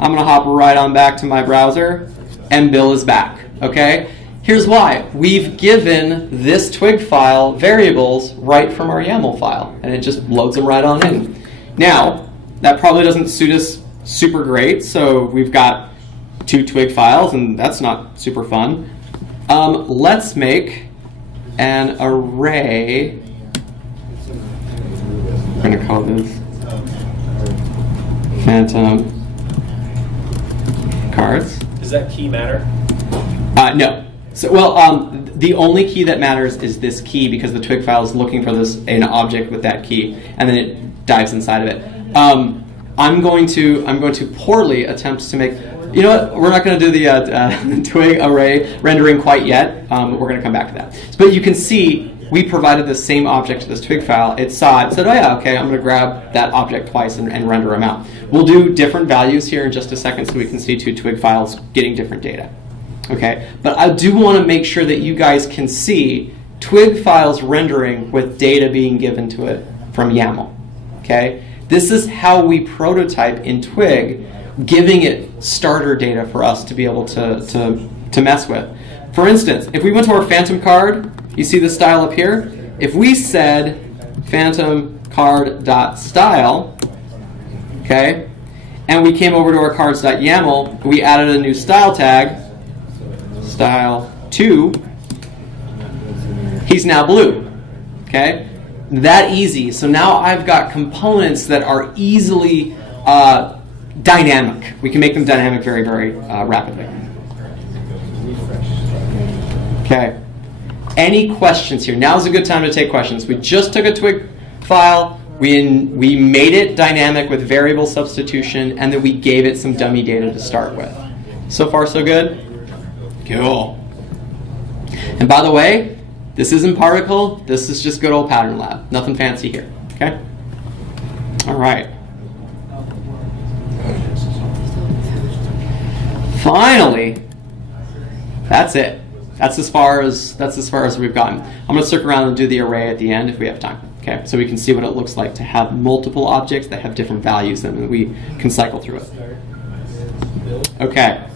I'm going to hop right on back to my browser, and Bill is back. Okay? Here's why. We've given this twig file variables right from our YAML file, and it just loads them right on in. Now, that probably doesn't suit us super great, so we've got 2 twig files, and that's not super fun. Let's make an array. We're going to call this Phantom Cards. Does that key matter? No. So, well, the only key that matters is this key, because the twig file is looking for an object with that key, and then it dives inside of it. I'm going to poorly attempt to make. You know what? We're not going to do the twig array rendering quite yet, but we're going to come back to that. But you can see we provided the same object to this twig file. It saw it, said, oh yeah, okay, I'm going to grab that object twice and render them out. We'll do different values here in just a second so we can see 2 twig files getting different data. Okay, but I do want to make sure that you guys can see twig files rendering with data being given to it from YAML. Okay, this is how we prototype in Twig, giving it starter data for us to be able to mess with. For instance, if we went to our Phantom card, you see the style up here. If we said Phantom card.style, okay, and we came over to our cards.yaml, we added a new style tag, style2, he's now blue. Okay, that easy. So now I've got components that are easily dynamic. We can make them dynamic very, very rapidly. Okay. Any questions here? Now's a good time to take questions. We just took a twig file, we made it dynamic with variable substitution, and then we gave it some dummy data to start with. So far, so good? Cool. And by the way, this isn't Particle, this is just good old Pattern Lab. Nothing fancy here, okay? All right. Finally, that's it. That's as far as we've gotten. I'm going to circle around and do the array at the end if we have time. Okay, so we can see what it looks like to have multiple objects that have different values, and we can cycle through it. Okay.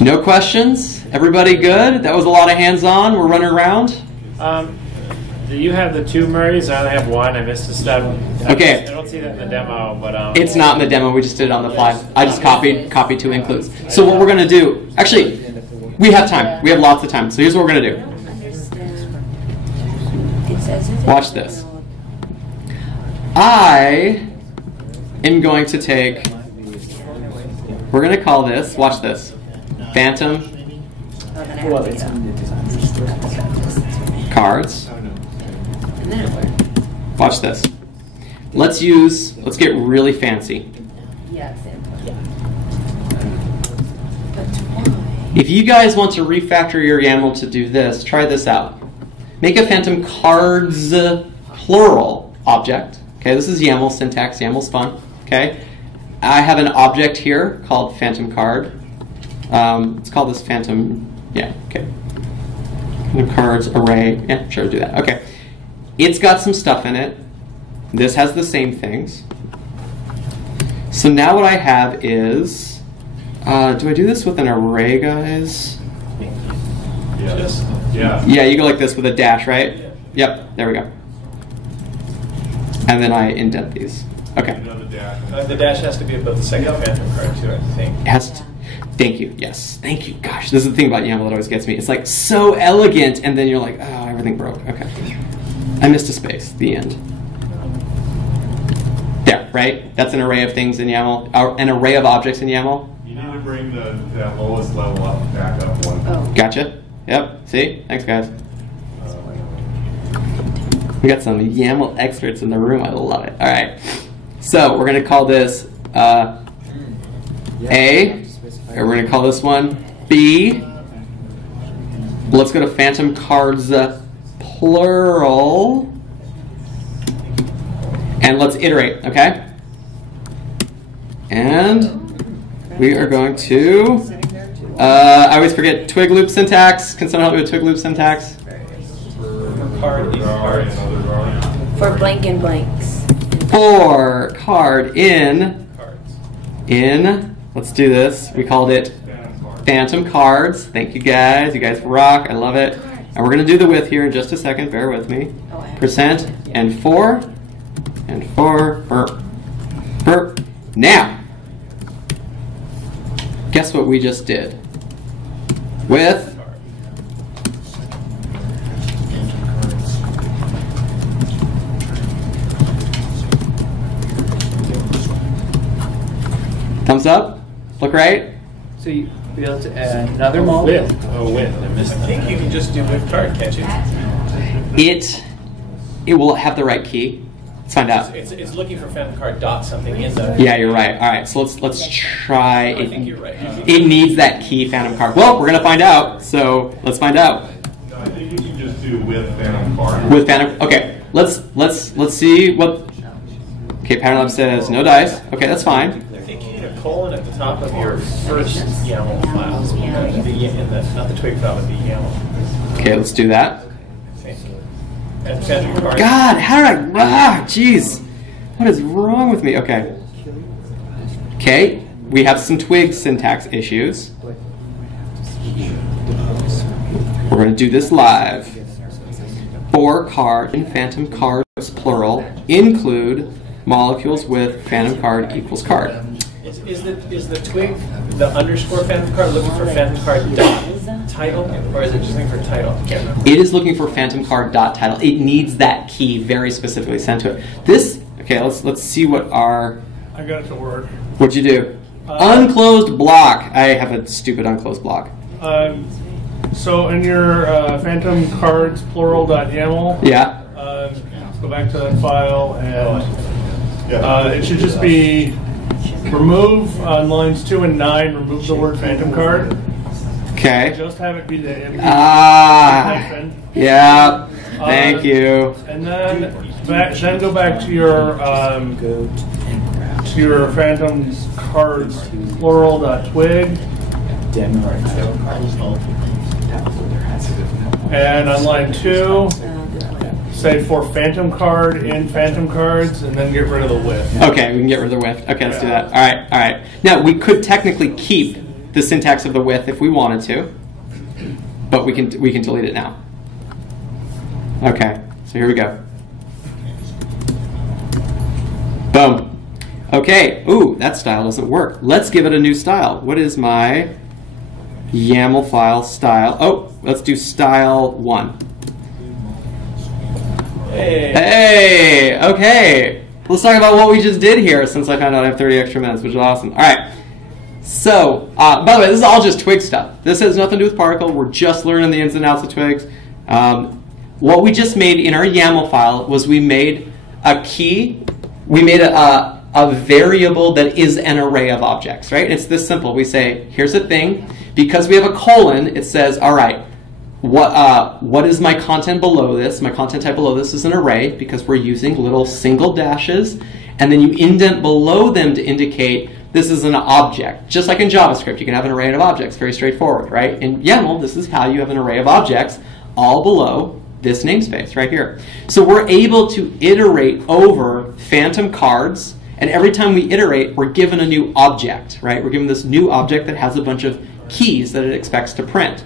No questions? Everybody good? That was a lot of hands-on. We're running around. Do you have the 2 Murrays? I only have 1. I missed a step. Okay. I don't see that in the demo, but it's not in the demo. We just did it on the fly. I just copied 2 includes. So what we're going to do? Actually, we have time. We have lots of time. So here's what we're going to do. Watch this. I am going to take. We're going to call this. Watch this. Phantom cards. Watch this. Let's get really fancy. If you guys want to refactor your YAML to do this, try this out. Make a Phantom cards plural object. Okay, this is YAML syntax. YAML's fun. Okay, I have an object here called Phantom card. Let's call this Phantom. Yeah. Okay. Cards array. Yeah, sure, do that. Okay. It's got some stuff in it. This has the same things. So now what I have is, do I do this with an array, guys? Yes. Yeah. Yeah, you go like this with a dash, right? Yep, there we go. And then I indent these. Okay. The dash has to be above the second Phantom card too, I think. It has to. Thank you. Yes. Thank you. Gosh, this is the thing about YAML that always gets me. It's like so elegant, and then you're like, oh, everything broke. Okay. I missed a space. The end. There, right? That's an array of things in YAML, or an array of objects in YAML. You need to bring that lowest level up, back up 1. Oh. Gotcha. Yep. See? Thanks, guys. We got some YAML experts in the room. I love it. All right. So we're going to call this A. And we're going to call this one B. Let's go to Phantom cards plural. And let's iterate, okay? And we are going to, I always forget twig loop syntax. Can someone help me with twig loop syntax? For blank and blanks. For card in, let's do this. We called it phantom cards. Thank you guys. You guys rock. I love it. And we're going to do the with here in just a second. Bear with me. Percent and for, burp, burp. Now, guess what we just did? With thumbs up? Look right? So you built another mode? With. Oh, with. I missed that. I think you can just do with card, can't you? It will have the right key. Let's find out. It's looking for phantom card dot something in the. Yeah, you're right. All right, so let's try. I think you're right. It needs that key phantom card. Well, we're gonna find out. So let's find out. No, I think you can just do with phantom card. With phantom. Okay. Let's see what. Okay, Pattern Lab says no dice. Okay, that's fine. I think you need a colon at the top of your first YAML file. Not the twig file, but the YAML. Okay, let's do that. And phantom card. God, how did I? Jeez, what is wrong with me? Okay. Okay, we have some twig syntax issues. We're going to do this live. For card and phantom cards plural include molecules with phantom card equals card. Is the twig the underscore phantom card looking for phantom card dot title, or is it just looking for title? It is looking for phantom card dot title. It needs that key very specifically sent to it. This, okay, let's see what our. I got it to work. What'd you do? Unclosed block. I have a stupid unclosed block. So in your phantom cards plural.yaml, yeah. Let's go back to that file, and it should just be remove on lines 2 and 9. Remove the word phantom card. Okay. Just have it be the MP. Yeah. Thank you. And then go back to your phantom cards plural.twig. And on line 2, say for phantom card in phantom cards, and then get rid of the with. Okay, we can get rid of the with. Okay, let's do that. All right. Now, we could technically keep the syntax of the with if we wanted to, but we can delete it now. Okay, so here we go. Boom. Okay, ooh, that style doesn't work. Let's give it a new style. What is my YAML file style? Oh, let's do style 1. Hey, okay. Let's talk about what we just did here since I found out I have 30 extra minutes, which is awesome. All right. So, by the way, this is all just twig stuff. This has nothing to do with particle. We're just learning the ins and outs of twigs. What we just made in our YAML file was we made a key. We made a variable that is an array of objects, right? It's this simple. We say, here's a thing. Because we have a colon, it says, all right, what is my content below this? My content type below this is an array because we're using little single dashes. And then you indent below them to indicate this is an object. Just like in JavaScript, you can have an array of objects. Very straightforward, right? In YAML, this is how you have an array of objects all below this namespace right here. So we're able to iterate over phantom cards. And every time we iterate, we're given a new object, right? We're given this new object that has a bunch of keys that it expects to print.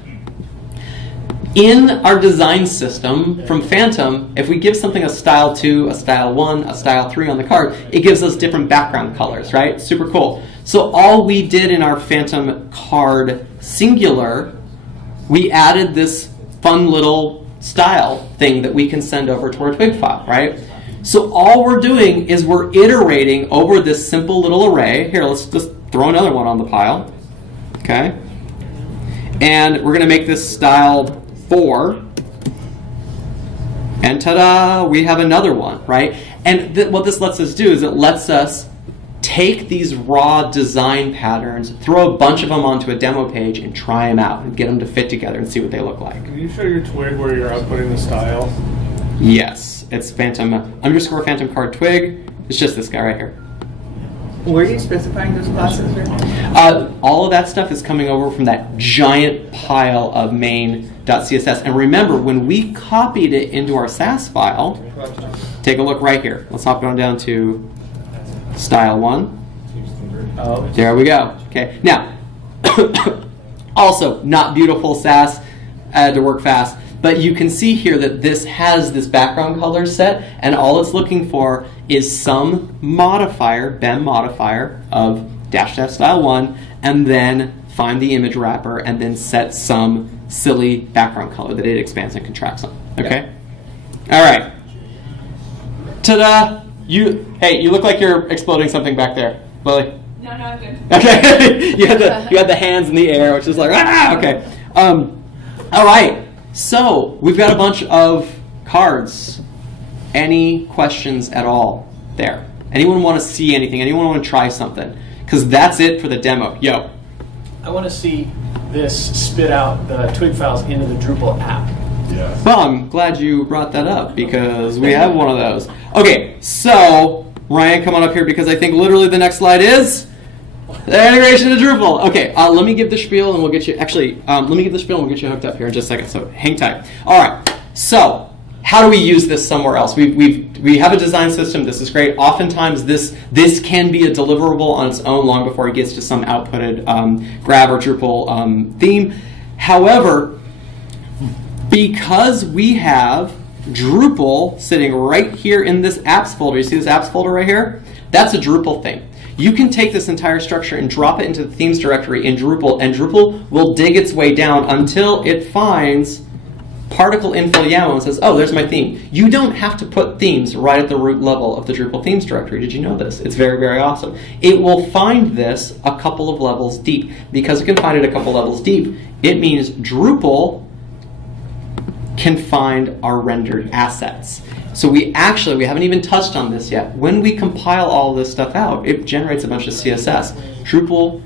In our design system from Phantom, if we give something a style 2, a style 1, a style 3 on the card, it gives us different background colors, right? Super cool. So all we did in our Phantom card singular, we added this fun little style thing that we can send over to our twig file, right? So all we're doing is we're iterating over this simple little array. Here, let's just throw another one on the pile. Okay? And we're going to make this style 4. And ta-da, we have another one, right? And what this lets us do is it lets us take these raw design patterns, throw a bunch of them onto a demo page, and try them out and get them to fit together and see what they look like. Can you show your twig where you're outputting the style? Yes. It's phantom _phantom card twig. It's just this guy right here. Where are you specifying those classes? All of that stuff is coming over from that giant pile of main.css. And remember, when we copied it into our Sass file, take a look right here. Let's hop on down to style 1. Oh. There we go. Okay. Now, also not beautiful Sass. I had to work fast. But you can see here that this has this background color set, and all it's looking for is some modifier, BEM modifier of --style1, and then find the image wrapper, and then set some silly background color that it expands and contracts on. Okay? Yeah. All right. Ta-da! Hey, you look like you're exploding something back there. Lily? No, I'm good. Okay. you had the hands in the air, which is like, ah! Okay. All right. So, we've got a bunch of cards. Any questions at all there? Anyone want to see anything? Anyone want to try something? Because that's it for the demo. Yo. I want to see this spit out the twig files into the Drupal app. Yes. Well, I'm glad you brought that up because we have one of those. Okay, so Ryan, come on up here because I think literally the next slide is the integration to Drupal. Okay, let me give the spiel and we'll get you. Actually, let me give the spiel and we'll get you hooked up here in just a second. So hang tight. All right. So how do we use this somewhere else? We have a design system. This is great. Oftentimes, this can be a deliverable on its own long before it gets to some outputted Grab or Drupal theme. However, because we have Drupal sitting right here in this apps folder, you see this apps folder right here? That's a Drupal thing. You can take this entire structure and drop it into the themes directory in Drupal, and Drupal will dig its way down until it finds particle info YAML and says, oh, there's my theme. You don't have to put themes right at the root level of the Drupal themes directory. Did you know this? It's very, very awesome. It will find this a couple of levels deep. Because it can find it a couple levels deep, it means Drupal can find our rendered assets. So we haven't even touched on this yet. When we compile all this stuff out, it generates a bunch of CSS. Drupal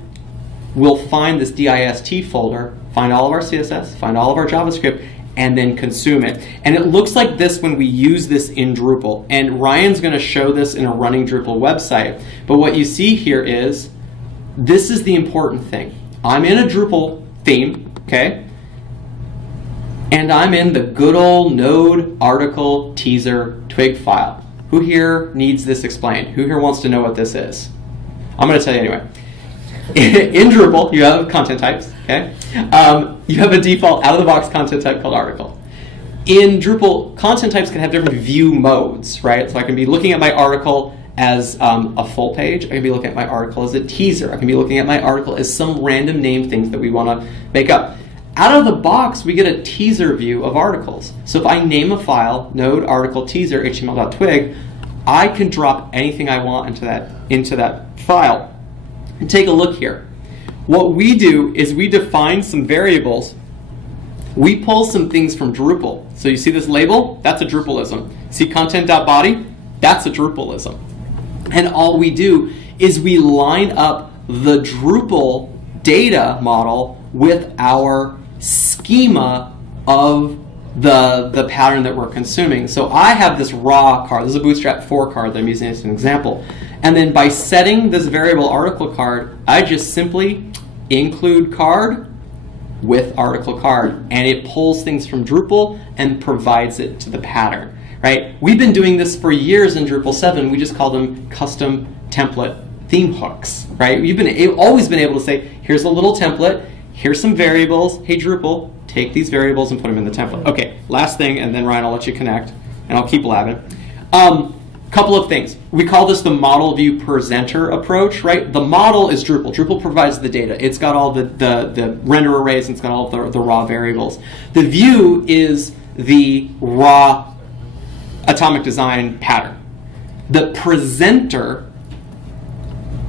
will find this dist folder, find all of our CSS, find all of our JavaScript, and then consume it. And it looks like this when we use this in Drupal. And Ryan's going to show this in a running Drupal website. But what you see here is, this is the important thing. I'm in a Drupal theme, okay? And I'm in the good old node article teaser twig file. Who here needs this explained? Who here wants to know what this is? I'm going to tell you anyway. In Drupal, you have content types, okay? You have a default out-of-the-box content type called article. In Drupal, content types can have different view modes, right? So I can be looking at my article as a full page. I can be looking at my article as a teaser. I can be looking at my article as some random name things that we want to make up. Out of the box, we get a teaser view of articles. So if I name a file, node article teaser html.twig, I can drop anything I want into that file. And take a look here. What we do is we define some variables. We pull some things from Drupal. So you see this label? That's a Drupalism. See content.body? That's a Drupalism. And all we do is we line up the Drupal data model with our schema of the pattern that we're consuming. So I have this raw card. This is a Bootstrap 4 card that I'm using as an example. And then by setting this variable article card, I just simply include card with article card. And it pulls things from Drupal and provides it to the pattern. Right? We've been doing this for years in Drupal 7. We just call them custom template theme hooks. Right? You've always been able to say, here's a little template. Here's some variables. Hey, Drupal, take these variables and put them in the template. Okay, last thing, and then Ryan, I'll let you connect, and I'll keep labbing. Couple of things. We call this the model view presenter approach, right? The model is Drupal. Drupal provides the data. It's got all the render arrays, and it's got all the raw variables. The view is the raw atomic design pattern. The presenter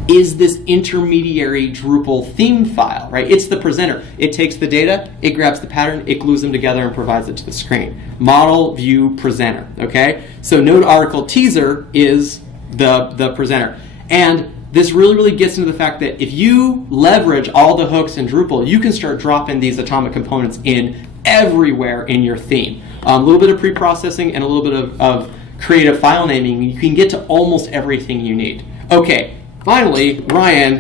is this intermediary Drupal theme file, right? It's the presenter. It takes the data, it grabs the pattern, it glues them together and provides it to the screen. Model, view, presenter, okay? So node article teaser is the presenter. And this really, really gets into the fact that if you leverage all the hooks in Drupal, you can start dropping these atomic components in everywhere in your theme. A little bit of pre-processing and a little bit of create a file naming, you can get to almost everything you need. Okay, finally, Ryan